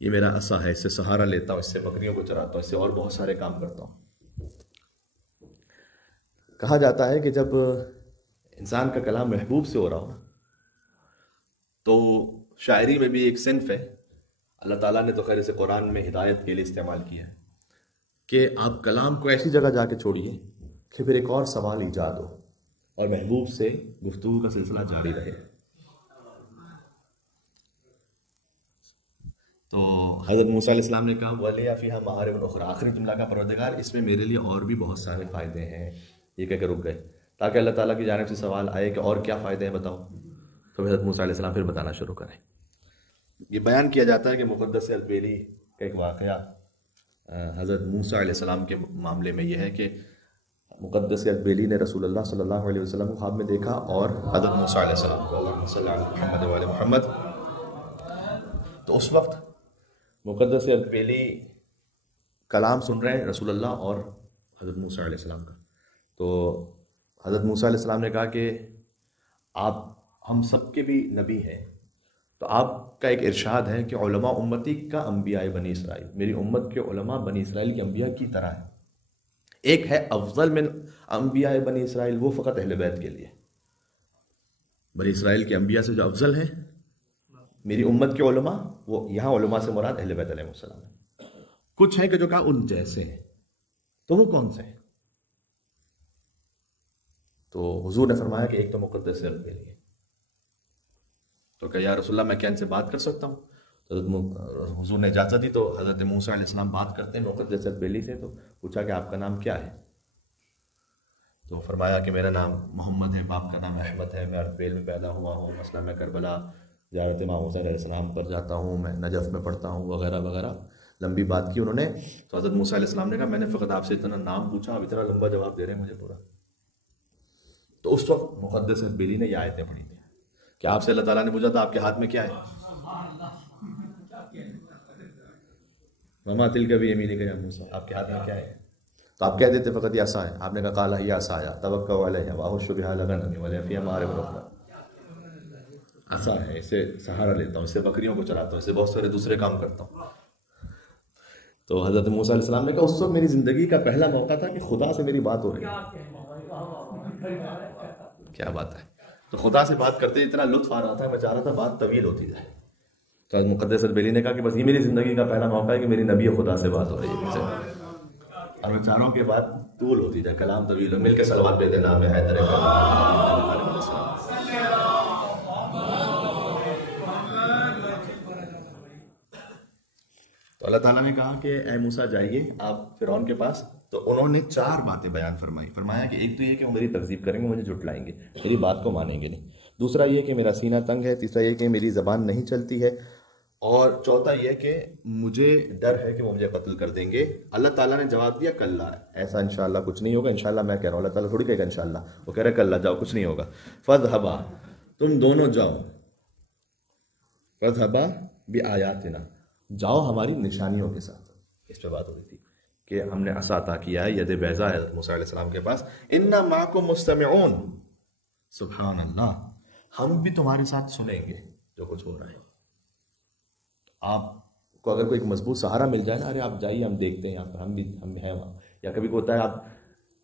یہ میرا عصا ہے، اس سے سہارا لیتا ہوں، اس سے بکریوں کو چراتا ہوں، اس سے اور بہت سارے کام کرتا ہوں. کہا جاتا ہے کہ جب انسان کا کلام محبوب سے ہو رہا ہو تو شاعری میں بھی ایک صنف ہے، اللہ تعالیٰ نے تو خیر اسے قرآن میں ہدایت کے لیے استعمال کیا ہے کہ آپ کلام کو ایسی جگہ جا کے چھوڑیے کہ پھر ایک اور سوال ایجاد ہو اور محبوب سے گفتگو کا سلسلہ جاری رہے. تو حضرت موسیٰ علیہ السلام نے کہا وَلِيَ فِيهَا مَآرِبٌ أُخْرَى، آخری جملہ کا پروردگار اس میں میرے لیے اور بھی بہت سارے فائدے ہیں. یہ کہہ کے رک گئے تاکہ اللہ تعالیٰ کی جانب سے سوال آئے کہ اور کیا فائدے ہیں بتاؤ. تو حضرت موسیٰ علیہ السلام پھر بتانا شروع کریں. یہ بیان کیا جاتا ہے کہ مقدس البیلی کا ایک واقعہ حضرت موسیٰ علیہ السلام کے معاملے میں یہ ہے کہ مقدس البیلی نے رسول اللہ صلی اللہ علیہ وسلم کو خواب میں دیکھا اور حضرت موسیٰ علیہ السلام کو، اللہم صلی علی محمد و علی محمد. تو اس وقت مقدس البیلی کلام سن رہے ہیں رسول اللہ اور حضرت موسیٰ علیہ السلام کا. تو حضرت موسیٰ علیہ السلام نے کہا کہ آپ ہم سب کے بھی نبی ہیں، تو آپ کا ایک ارشاد ہے کہ علماء امتی کا انبیاء بنی اسرائیل، میری امت کے علماء بنی اسرائیل کے انبیاء کی طرح ہیں. ایک ہے افضل من انبیاء بنی اسرائیل، وہ فقط اہل بیت کے لیے. بنی اسرائیل کے انبیاء سے جو افضل ہیں میری امت کے علماء، وہ یہاں علماء سے مراد اہل بیت علیہ السلام ہے. کچھ ہیں کہ جو کہا ان جیسے ہیں، تو وہ کون سے ہیں؟ تو حضور نے فرمایا کہ ایک تو مقدس البیلی ہے. تو کہ یا رسول اللہ میں کیا ان سے بات کر سکتا ہوں؟ تو حضور نے اجازت دی. تو حضرت موسیٰ علیہ السلام بات کرتے ہیں مقدس البیلی سے. تو پوچھا کہ آپ کا نام کیا ہے؟ تو فرمایا کہ میرا نام محمد ہے، باپ کا نام احمد ہے، میں اربیل میں پیدا ہوا ہوں، مسئلہ میں کربلا زیارت امام حسین علیہ السلام پر جاتا ہوں، میں نجف میں پڑھتا ہوں، وغیرہ وغیرہ. لمبی بات کی انہوں نے. تو حضرت موسیٰ علیہ السلام نے کہا میں نے فقط آپ سے اتنا نام پوچھا، آپ اتنا لمبا جواب دے رہے ہیں مجھے پورا. تو اس وقت مقدس البیلی نے یہ آیتیں پڑھی تھیں کہ آپ سے اللہ تعالیٰ نے پوچھا تھا آپ کے ہاتھ میں کیا ہے؟ وَمَا تِلْكَ بِيَمِينِكَ يَا موسیٰ، آپ کے ہاتھ میں کیا ہے؟ تو آپ کہہ دیتے فقط یہ عصا ہے. آپ نے کہا قَالَ هِيَ عَصَايَ أَتَوَكَّلُ عَلَيْهَا وَأَهُشُّ بِهَا عَلَىٰ غَنَمِي وَلِيَ فِيهَا مَآرِبٌ أُخْرَىٰ. عصا ہے، اسے سہارا لیتا ہوں، اس سے بکریوں کو چراتا ہوں، اس سے بہت سارے دوسرے کام کرتا ہوں. تو حضرت موسیٰ علیہ السلام نے کہا اس وقت میری زندگی کا پہلا موقع تھا کہ خدا سے میری بات ہو رہی ہے. کیا بات ہے. تو خدا سے بات کرتے اتنا لطف آ رہا تھا، میں چاہ رہا تھا بات طویل ہوتی جائے. تو حضرت مقدس البیلی نے کہا کہ بس یہ میری زندگی کا پہلا موقع ہے کہ میری نبی خدا سے بات ہو رہی ہے مجھ سے، اور میں چاہ رہا ہوں کہ بات طول ہوتی جائے، کلام طویل ہو. مل کے صلوات پہ دینا میں حیدر تو اللہ تعالیٰ نے کہا کہ اے موسیٰ جائیے آپ فرعون کے پاس. تو انہوں نے 4 باتیں بیان فرمائی. فرمایا کہ ایک تو یہ کہ وہ میری تکذیب کریں گے، مجھے جھٹلائیں گے، میری بات کو مانیں گے نہیں. دوسرا یہ کہ میرا سینہ تنگ ہے. تیسرا یہ کہ میری زبان نہیں چلتی ہے. اور چوتھا یہ کہ مجھے ڈر ہے کہ وہ مجھے قتل کر دیں گے. اللہ تعالیٰ نے جواب دیا کلّا، ایسا انشاءاللہ کچھ نہیں ہوگا. انشاءاللہ میں کہہ رہا ہوں، اللہ تعالیٰ تھوڑی کہے گا انشاءاللہ. وہ کہہ رہے کلّا جاؤ، کچھ نہیں ہوگا. فَاذْهَبَا، تم دونوں جاؤ. فَاذْهَبَا بِآيَاتِنَا، جاؤ ہماری نشانیوں کے ساتھ. اس پہ بات ہو رہی تھی کہ ہم نے عصا عطا کیا ہے، ید بیضا ہے حضرت موسیٰ علیہ السلام کے پاس. اِنَّا مَعَكُمْ مُسْتَمِعُونَ، سبحان اللہ، ہم بھی تمہارے ساتھ سنیں گے جو کچھ ہو رہا ہے. آپ کو اگر کوئی مضبوط سہارا مل جائے نا، ارے آپ جائیے ہم دیکھتے ہیں یہاں پر، ہم ہیں وہاں. یا کبھی ہوتا ہے آپ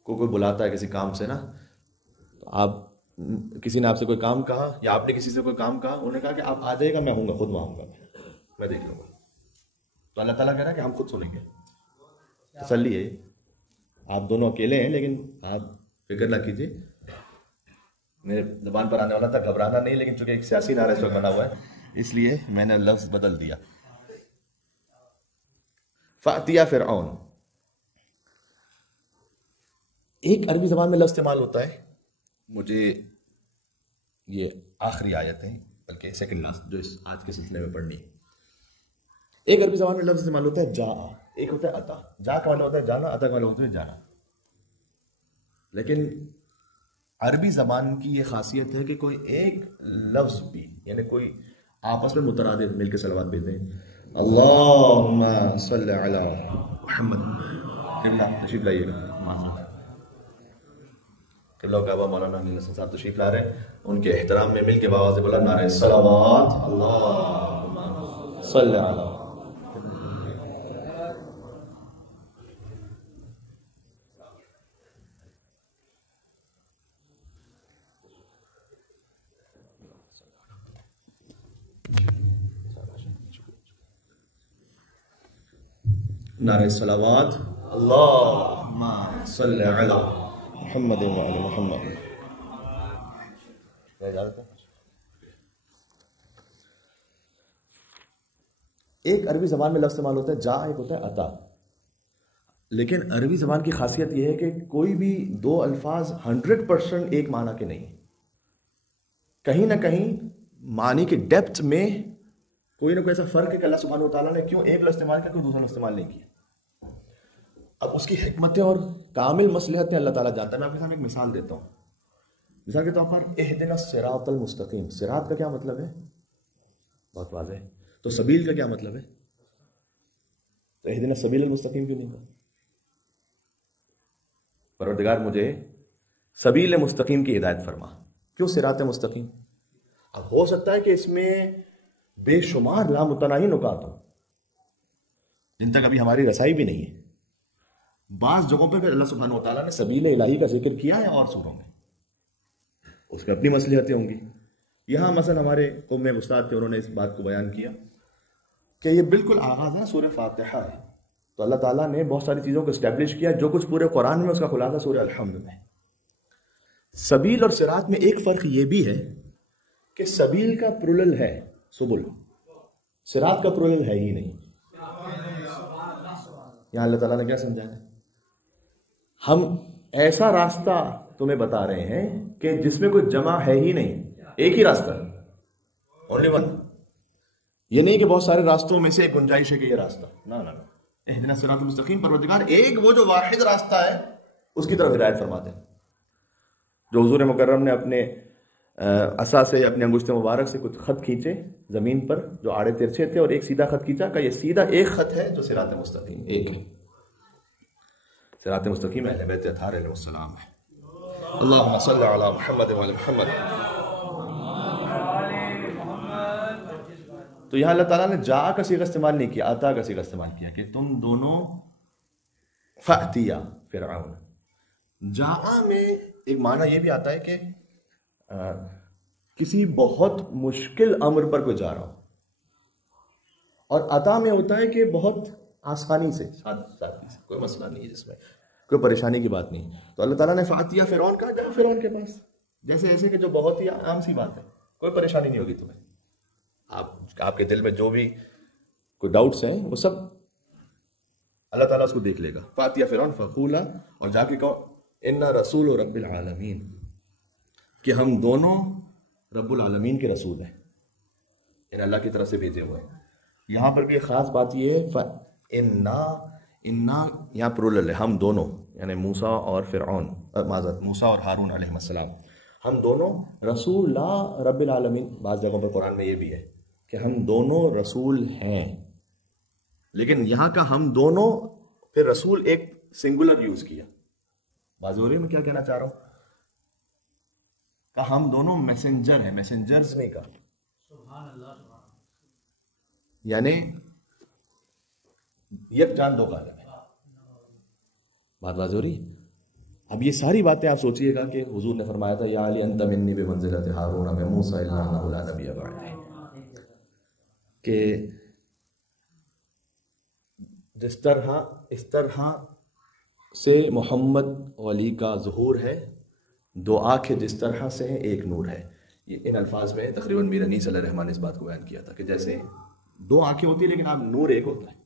کو کوئی بلاتا ہے کسی کام سے نا، تو آپ کسی نے آپ سے کوئی کام کہا یا آپ نے کسی سے کوئی کام کہا، انہوں نے کہا کہ آپ آ جائے گا، میں ہوں گا، خود وہاں ہوں گا، میں دیکھ لوں گا. تو اللہ تعالیٰ کہہ رہا ہے کہ ہم خود سنیں گے. تسلی ہے، آپ دونوں اکیلے ہیں لیکن آپ فکر نہ کیجیے. میرے زبان پر آنے والا تھا گھبرانا نہیں، لیکن چونکہ ایک سیاسی نعرہ اس وقت بنا ہوا ہے اس لیے میں نے لفظ بدل دیا. فَأْتِيَا فِرْعَوْنَ، ایک عربی زبان میں لفظ استعمال ہوتا ہے، مجھے یہ آخری آیت ہے بلکہ سیکنڈ لاسٹ جو اس آج کے سلسلے میں پڑھنی ہے. ایک عربی زبان میں لفظ استعمال ہوتا ہے جا، ایک ہوتا ہے اتا. جا کا مطلب ہوتا ہے جانا، اتا کا مطلب ہوتا ہے جانا. لیکن عربی زبان کی یہ خاصیت ہے کہ کوئی ایک لفظ بھی، یعنی کوئی آپس میں مترادف، مل کے صلوات بھیجتے ہیں. اللہم صلی علی محمد. تشریف لائیے گا. قبلہ کعبہ مولانا امین حسن صاحب تشریف لا رہے ہیں، ان کے احترام میں مل کے بآواز بلند نعرہ صلوات اللہم صلی علی نعرہ صلوات اللہم صلی علی محمد وعلی محمد. ایک عربی زبان میں لفظ استعمال ہوتا ہے جا، ایک ہوتا ہے عطا. لیکن عربی زبان کی خاصیت یہ ہے کہ کوئی بھی دو الفاظ 100% ایک معنی کے نہیں، کہیں نہ کہیں معنی کے ڈیپتھ میں کوئی نہ کوئی ایسا فرق ہے کہ اللہ سبحانہ وتعالیٰ نے کیوں ایک لفظ استعمال کیا، کوئی دوسرا استعمال نہیں کیا. اب اس کی حکمتیں اور کامل مصلحتیں اللہ تعالیٰ جانتا ہے. میں آپ کے سامنے ایک مثال دیتا ہوں. مثال کے طور پر اہدنا الصراط المستقیم، صراط کا کیا مطلب ہے؟ بہت واضح ہے. تو سبیل کا کیا مطلب ہے؟ تو اہدنا السبیل المستقیم کیوں نہیں کہا؟ پروردگار مجھے سبیل مستقیم کی ہدایت فرما. کیوں صراط مستقیم؟ اب ہو سکتا ہے کہ اس میں بے شمار لامتناہی نکات ہوں جن تک ابھی ہماری رسائی بھی نہیں ہے. بعض جگہوں پہ اللہ سبحانہ وتعالیٰ نے سبیل الہی کا ذکر کیا ہے اور سوروں میں، اس میں اپنی مصلحتیں ہوں گی. یہاں مثلا ہمارے قوم میں استاد تھے، انہوں نے اس بات کو بیان کیا کہ یہ بالکل آغاز ہے سورہ فاتحہ ہے، تو اللہ تعالیٰ نے بہت ساری چیزوں کو اسٹیبلش کیا جو کچھ پورے قرآن میں اس کا خلاصہ سورہ الحمد میں. سبیل اور صراط میں ایک فرق یہ بھی ہے کہ سبیل کا پرولل ہے سبل، صراط کا پرولل ہے ہی نہیں. یہاں اللہ تعالیٰ نے کیا سمجھایا ہے؟ ہم ایسا راستہ تمہیں بتا رہے ہیں کہ جس میں کوئی جمع ہے ہی نہیں، ایک ہی راستہ، اونلی ون. یہ نہیں کہ بہت سارے راستوں میں سے ایک گنجائش ہے کہ یہ راستہ، نہ نہ اہدنا الصراط المستقیم، پروردگار ایک وہ جو واحد راستہ ہے اس کی طرف ہدایت فرماتے ہیں. جو حضور مکرم نے اپنے عصا سے، اپنے انگشت مبارک سے کچھ خط کھینچے زمین پر جو آڑے ترچھے تھے اور ایک سیدھا خط کھینچا، کہ یہ سیدھا ایک خط ہے جو صراط مستقیم ایک ہے. صراط مستقیم اہل بیت اطہار علیہ السلام ہے. اللہم صلی علی محمد وعلی محمد. تو یہاں اللہ تعالیٰ نے جا کا صیغہ استعمال نہیں کیا، عطا کا صیغہ استعمال کیا کہ تم دونوں فأتیا فرعون. جا میں ایک معنی یہ بھی آتا ہے کہ کسی بہت مشکل امر پر کوئی جا رہا ہو، اور عطا میں ہوتا ہے کہ بہت آسانی سے، سادگی سے، کوئی مسئلہ نہیں ہے جس میں کوئی پریشانی کی بات نہیں. تو اللہ تعالیٰ نے فاتیا فرعون کہا، جاؤ فرعون کے پاس، جیسے ایسے کہ جو بہت ہی عام سی بات ہے، کوئی پریشانی نہیں ہوگی تمہیں. آپ کے دل میں جو بھی کوئی ڈاؤٹس ہیں وہ سب اللہ تعالیٰ اس کو دیکھ لے گا. فاتیا فرعون فقولا، اور جا کے کہو انا رسول رب العالمین، کہ ہم دونوں رب العالمین کے رسول ہیں، ان اللہ کی طرف سے بھیجے ہوئے ہیں. یہاں پر بھی ایک خاص بات یہ ہے، انا یہاں پرولل ہے، ہم دونوں، یعنی موسیٰ اور فرعون، معذرت موسیٰ اور ہارون علیہ السلام، ہم دونوں رسول لا رب العالمین. بعض جگہوں پر قرآن میں یہ بھی ہے کہ ہم دونوں رسول ہیں، لیکن یہاں کا ہم دونوں پھر رسول ایک سنگولر یوز کیا. بازوری میں کیا کہنا چاہ رہا ہوں کہ ہم دونوں میسنجر ہیں، میسنجرز نہیں کہا، یعنی یک جان دو کالم ہے. بات واضح ہو رہی. اب یہ ساری باتیں آپ سوچئے گا کہ حضور نے فرمایا تھا یا علی انت منی بمنزلۃ ہارون من موسیٰ الا انہ لا نبی بعدہ، کہ اس طرح سے محمد علی کا ظہور ہے، دو آنکھیں جس طرح سے ہیں ایک نور ہے. یہ ان الفاظ میں تقریباً میر انیس علیہ الرحمٰن نے اس بات کو بیان کیا تھا کہ جیسے دو آنکھیں ہوتی ہیں لیکن آپ نور ایک ہوتا ہے.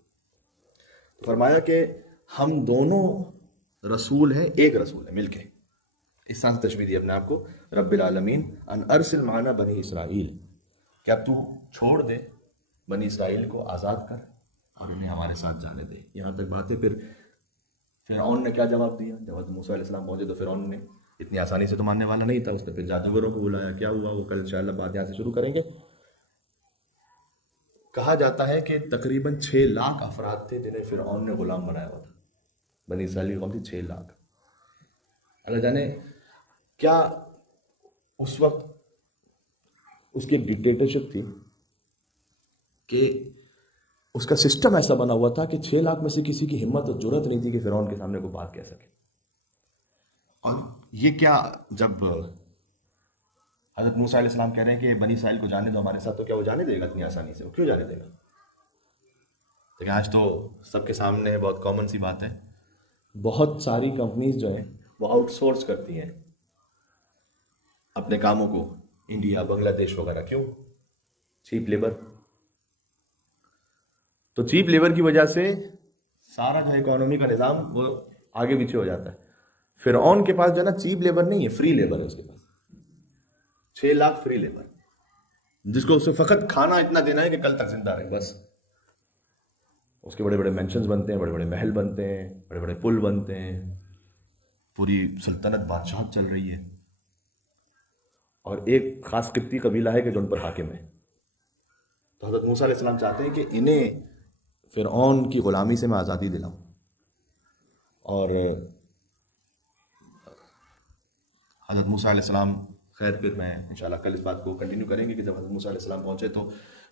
فرمایا کہ ہم دونوں رسول ہیں، ایک رسول ہے مل کے. اس طرح سے تشبیہ دی اپنے آپ کو رب العالمین ان ارسل معنا بنی اسرائیل، کہ اب تو چھوڑ دے بنی اسرائیل کو، آزاد کر اور انہیں ہمارے ساتھ جانے دے. یہاں تک باتیں. پھر فرعون نے کیا جواب دیا؟ جب موسیٰ علیہ السلام پہنچے تو فرعون نے اتنی آسانی سے تو ماننے والا نہیں تھا، اس نے پھر جادوگروں کو بلایا. کیا ہوا وہ کل انشاءاللہ بات یہاں سے شروع کریں گے. کہا جاتا ہے کہ تقریباً 6 لاکھ افراد تھے جنہیں فرعون نے غلام بنایا ہوا تھا. بنی اسرائیل کی قوم تھی 6 لاکھ. اللہ جانے کیا اس وقت اس کی ایک ڈکٹیٹرشپ تھی کہ اس کا سسٹم ایسا بنا ہوا تھا کہ 6 لاکھ میں سے کسی کی ہمت اور جرت نہیں تھی کہ فرعون کے سامنے کوئی بات کہہ سکے. اور یہ کیا جب حضرت موسیٰ علیہ السلام کہہ رہے ہیں کہ بنی اسرائیل کو جانے دو ہمارے ساتھ، تو کیا وہ جانے دے گا اتنی آسانی سے؟ وہ کیوں جانے دے گا؟ لیکن آج تو سب کے سامنے بہت کامن سی بات ہے، بہت ساری کمپنیز جو ہیں وہ آؤٹ سورس کرتی ہیں اپنے کاموں کو انڈیا، بنگلہ دیش وغیرہ. کیوں؟ Cheap labour. تو چیپ لیبر کی وجہ سے سارا جو اکانومی کا نظام وہ آگے پیچھے ہو جاتا ہے. فرعون کے پاس جو ہے نا چیپ لیبر نہیں ہے، فری لیبر ہے اس کے پاس. 6 لاکھ فری لیبر جس کو اسے فقط کھانا اتنا دینا ہے کہ کل تک زندہ رہے بس. اس کے بڑے بڑے مینشنز بنتے ہیں، بڑے بڑے محل بنتے ہیں، بڑے بڑے پل بنتے ہیں، پوری سلطنت بادشاہت چل رہی ہے، اور ایک خاص قبطی قبیلہ ہے کہ جو ان پر حاکم ہے. تو حضرت موسیٰ علیہ السلام چاہتے ہیں کہ انہیں فرعون کی غلامی سے میں آزادی دلاؤں. اور حضرت موسیٰ علیہ السلام، خیر پھر میں انشاءاللہ کل اس بات کو کنٹینیو کریں گے کہ جب حضرت موسیٰ علیہ السلام پہنچے تو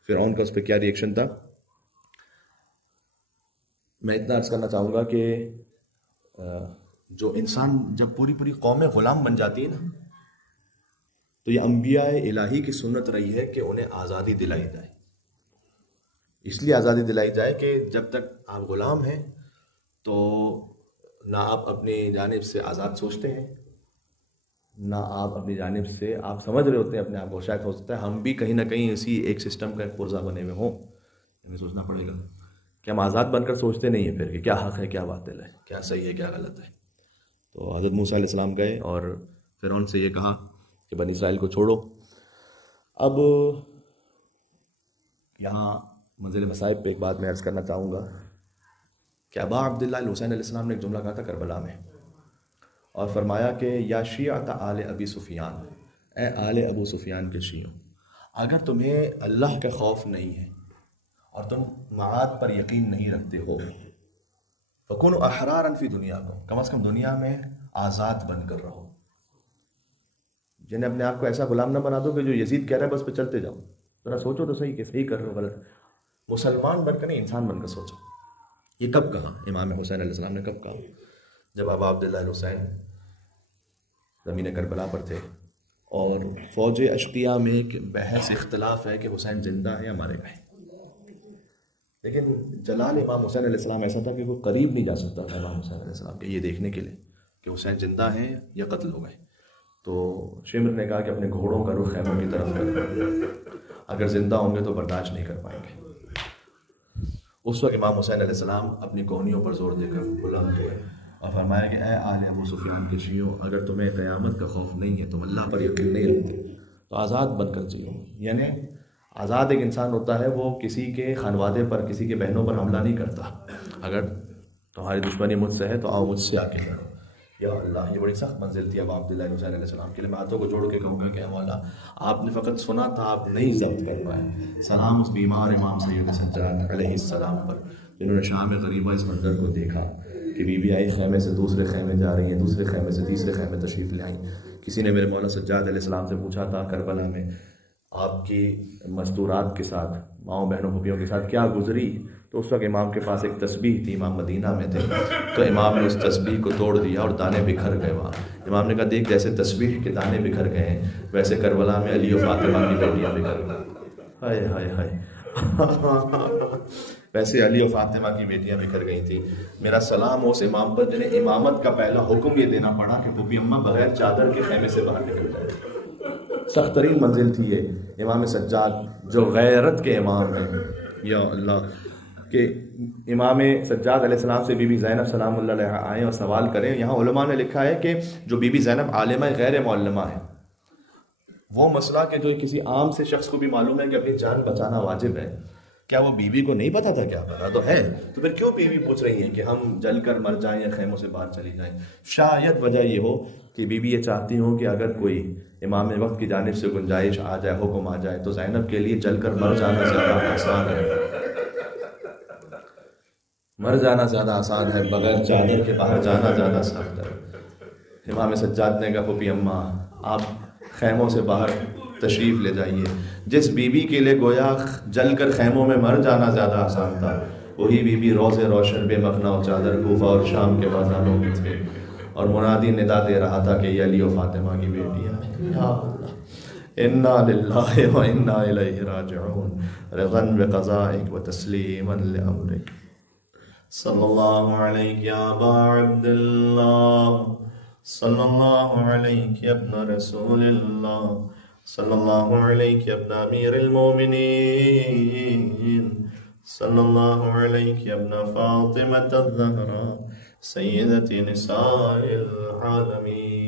فرعون کا اس پہ کیا ریئیکشن تھا. میں اتنا عرض کرنا چاہوں گا کہ جو انسان جب پوری قومیں غلام بن جاتی ہے نا، تو یہ انبیاء الہی کی سنت رہی ہے کہ انہیں آزادی دلائی جائے. اس لیے آزادی دلائی جائے کہ جب تک آپ غلام ہیں تو نہ آپ اپنی جانب سے آزاد سوچتے ہیں، نہ آپ اپنی جانب سے آپ سمجھ رہے ہوتے ہیں اپنے آپ کو. شاید ہو سکتا ہے ہم بھی کہیں نہ کہیں اسی ایک سسٹم کا ایک پرزہ بنے ہوئے ہوں. ہمیں سوچنا پڑے گا کہ ہم آزاد بن کر سوچتے نہیں ہیں پھر کہ کیا حق ہے، کیا باطل ہے، کیا صحیح ہے، کیا غلط ہے. تو حضرت موسیٰ علیہ السلام گئے اور فرعون سے یہ کہا کہ بنی اسرائیل کو چھوڑو. اب یہاں منزل مصائب پہ ایک بات میں عرض کرنا چاہوں گا کہ ابا عبداللہ الحسین علیہ السلام نے ایک جملہ کہا تھا کربلا میں، اور فرمایا کہ یا شیعۃ آل ابی سفیان، اے آل ابو سفیان کے شیعوں، اگر تمہیں اللہ کا خوف نہیں ہے اور تم معاد پر یقین نہیں رکھتے ہو، فَكُونُوا أَحْرَارًا فِي دُنْيَاكُمْ، کم از کم دنیا میں آزاد بن کر رہو. جنہیں اپنے آپ کو ایسا غلام نہ بنا دو کہ جو یزید کہہ رہا ہے بس پہ چلتے جاؤ. ذرا سوچو تو صحیح کہ صحیح کر رہے ہو غلط. مسلمان بن کر نہیں، انسان بن کر سوچو. یہ کب کہا امام حسین علیہ السلام نے؟ کب کہا؟ جب ابا عبداللہ الحسین زمین کربلا پر تھے اور فوج اشقیہ میں ایک بحث اختلاف ہے کہ حسین زندہ ہے یا مارے گئے. لیکن جلال امام حسین علیہ السلام ایسا تھا کہ وہ قریب نہیں جا سکتا تھا امام حسین علیہ السلام کے یہ دیکھنے کے لیے کہ حسین زندہ ہیں یا قتل ہو گئے. تو شمر نے کہا کہ اپنے گھوڑوں کا رخ خیموں کی طرف کریں، اگر زندہ ہوں گے تو برداشت نہیں کر پائیں گے. اس وقت امام حسین علیہ السلام اپنی کوہنیوں پر زور دے کر بلند ہوئے اور فرمایا کہ اے آل ابو سفیان کے شیعوں، اگر تمہیں قیامت کا خوف نہیں ہے، تم اللہ پر یقین نہیں رکھتے، تو آزاد بن کر جیو. یعنی آزاد ایک انسان ہوتا ہے وہ کسی کے خانوادے پر، کسی کے بہنوں پر حملہ نہیں کرتا. اگر تمہاری دشمنی مجھ سے ہے تو آؤ مجھ سے آ کے لڑو. یا اللہ، یہ بڑی سخت منزل تھی ابا عبداللہ حسین علیہ السلام کے لیے. میں ہاتھوں کو جوڑ کے کہوں گا کہ مولا، آپ نے فقط سنا تھا، آپ نہیں ضبط کر پائے. سلام اس بیمار امام سید سجاد علیہ السلام پر جنہوں نے شام غریبہ اس منظر کو دیکھا کہ بی بی آئی خیمے سے دوسرے خیمے جا رہی ہیں، دوسرے خیمے سے تیسرے خیمے تشریف لے آئیں. کسی نے میرے مولا سجاد علیہ السلام سے پوچھا تھا کربلا میں آپ کی مستورات کے ساتھ، ماؤں بہنوں پھوپھیوں کے ساتھ کیا گزری؟ تو اس وقت امام کے پاس ایک تسبیح تھی، امام مدینہ میں تھے، تو امام نے اس تسبیح کو توڑ دیا اور دانے بکھر گئے. وہاں امام نے کہا دیکھ جیسے تسبیح کے دانے بکھر گئے ہیں ویسے کربلا میں علی و فاطمہ کی بیٹیاں بکھر گئیں. ہائے ہائے ہائے ویسے علی و فاطمہ کی بیٹیاں بکھر گئی تھیں. میرا سلام اس امام پر جنہیں امامت کا پہلا حکم یہ دینا پڑا کہ پھوپھی اماں بغیر چادر کے خیمے سے باہر نکل جائے. سخت ترین منزل تھی یہ امام سجاد جو غیرت کے امام ہیں. یا اللہ، کہ امام سجاد علیہ السلام سے بی بی زینب سلام اللہ علیہ آئیں اور سوال کریں. یہاں علماء نے لکھا ہے کہ جو بی بی زینب عالمہ غیر معلمہ ہے، وہ مسئلہ کہ جو کسی عام سے شخص کو بھی معلوم ہے کہ اپنی جان بچانا واجب ہے، کیا وہ بیوی کو نہیں پتا تھا؟ کیا پتا تو ہے. تو پھر کیوں بیوی پوچھ رہی ہیں کہ ہم جل کر مر جائیں یا خیموں سے باہر چلی جائیں؟ شاید وجہ یہ ہو کہ بیوی یہ چاہتی ہوں کہ اگر کوئی امام وقت کی جانب سے گنجائش آ جائے، حکم آ جائے، تو زینب کے لیے جل کر مر جانا زیادہ آسان ہے. مر جانا زیادہ آسان ہے، بغیر چادر کے باہر جانا زیادہ سخت ہے. امام سجاد نے کہا پھوپھی اماں آپ خیموں سے باہر تشریف لے جائیے. جس بی بی کے لیے گویا جل کر خیموں میں مر جانا زیادہ آسان تھا، وہی بی بی روز روشن بے مخنا و چادر کوفہ اور شام کے بازاروں میں تھے، اور منادی ندا دے رہا تھا کہ یہ علی و فاطمہ کی بیٹی ہے. یا اللہ انا للہ و انا الیہ راجعون، رضا بقضائک و تسلیما لامرک. صلی اللہ علیہ یا ابا عبداللہ، صلی اللہ علیہ ابن رسول اللہ، صلی اللہ علیہ ابن امیر المومنین، صلی اللہ علیہ ابن فاطمة الزہرا سیدت نساء العالمین.